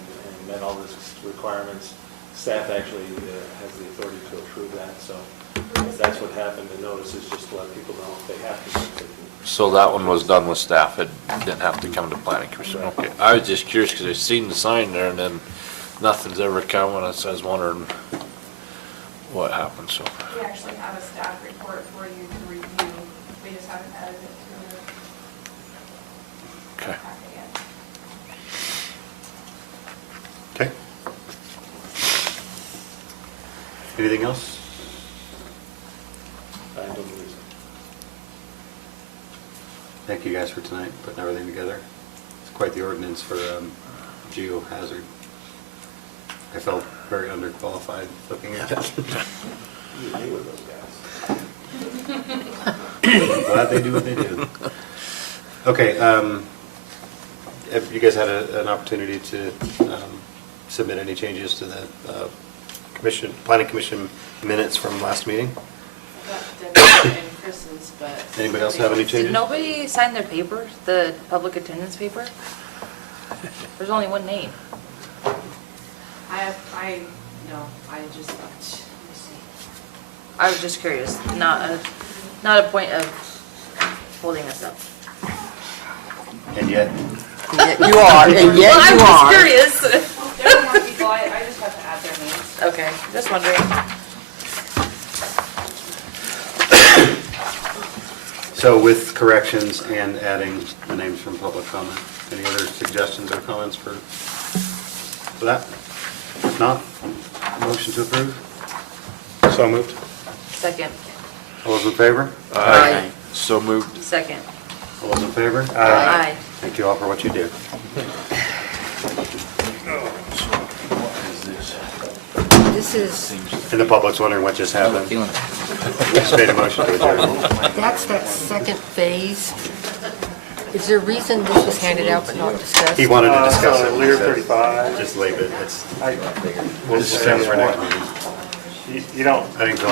met all the requirements. Staff actually has the authority to approve that, so that's what happened. The notice is just to let people know if they have to. So that one was done with staff. It didn't have to come to planning commission. Okay. I was just curious because I seen the sign there and then nothing's ever come and I was wondering what happened, so. We actually have a staff report for you to review. We just haven't added it to the Okay. packet yet. Okay. Anything else? I don't believe so. Thank you guys for tonight, putting everything together. It's quite the ordinance for geohazard. I felt very underqualified looking at it. You agree with those guys. I'm glad they do what they do. Okay, have you guys had an opportunity to submit any changes to the planning commission minutes from last meeting? Chris's, but. Anybody else have any changes? Did nobody sign their paper, the public attendance paper? There's only one name. I just, let me see. I was just curious, not a point of holding us up. And yet, You are, and yet Well, you I'm are. just curious. There are more people, I just have to add their names. Okay, just wondering. so with corrections and adding the names from public comment, any other suggestions or comments for that? If not, motion to approve? So moved. Second, All those in favor? Aye. So moved. second. All those in favor? Aye. Thank you all for what you do. This is, And the public's wondering what just happened. Just made a motion to adjourn. that's that second phase. Is there a reason this was handed out but not discussed? He wanted to discuss it. Lear He said, 35. Just leave it. It's, I- we'll discuss for next meeting. You don't I didn't go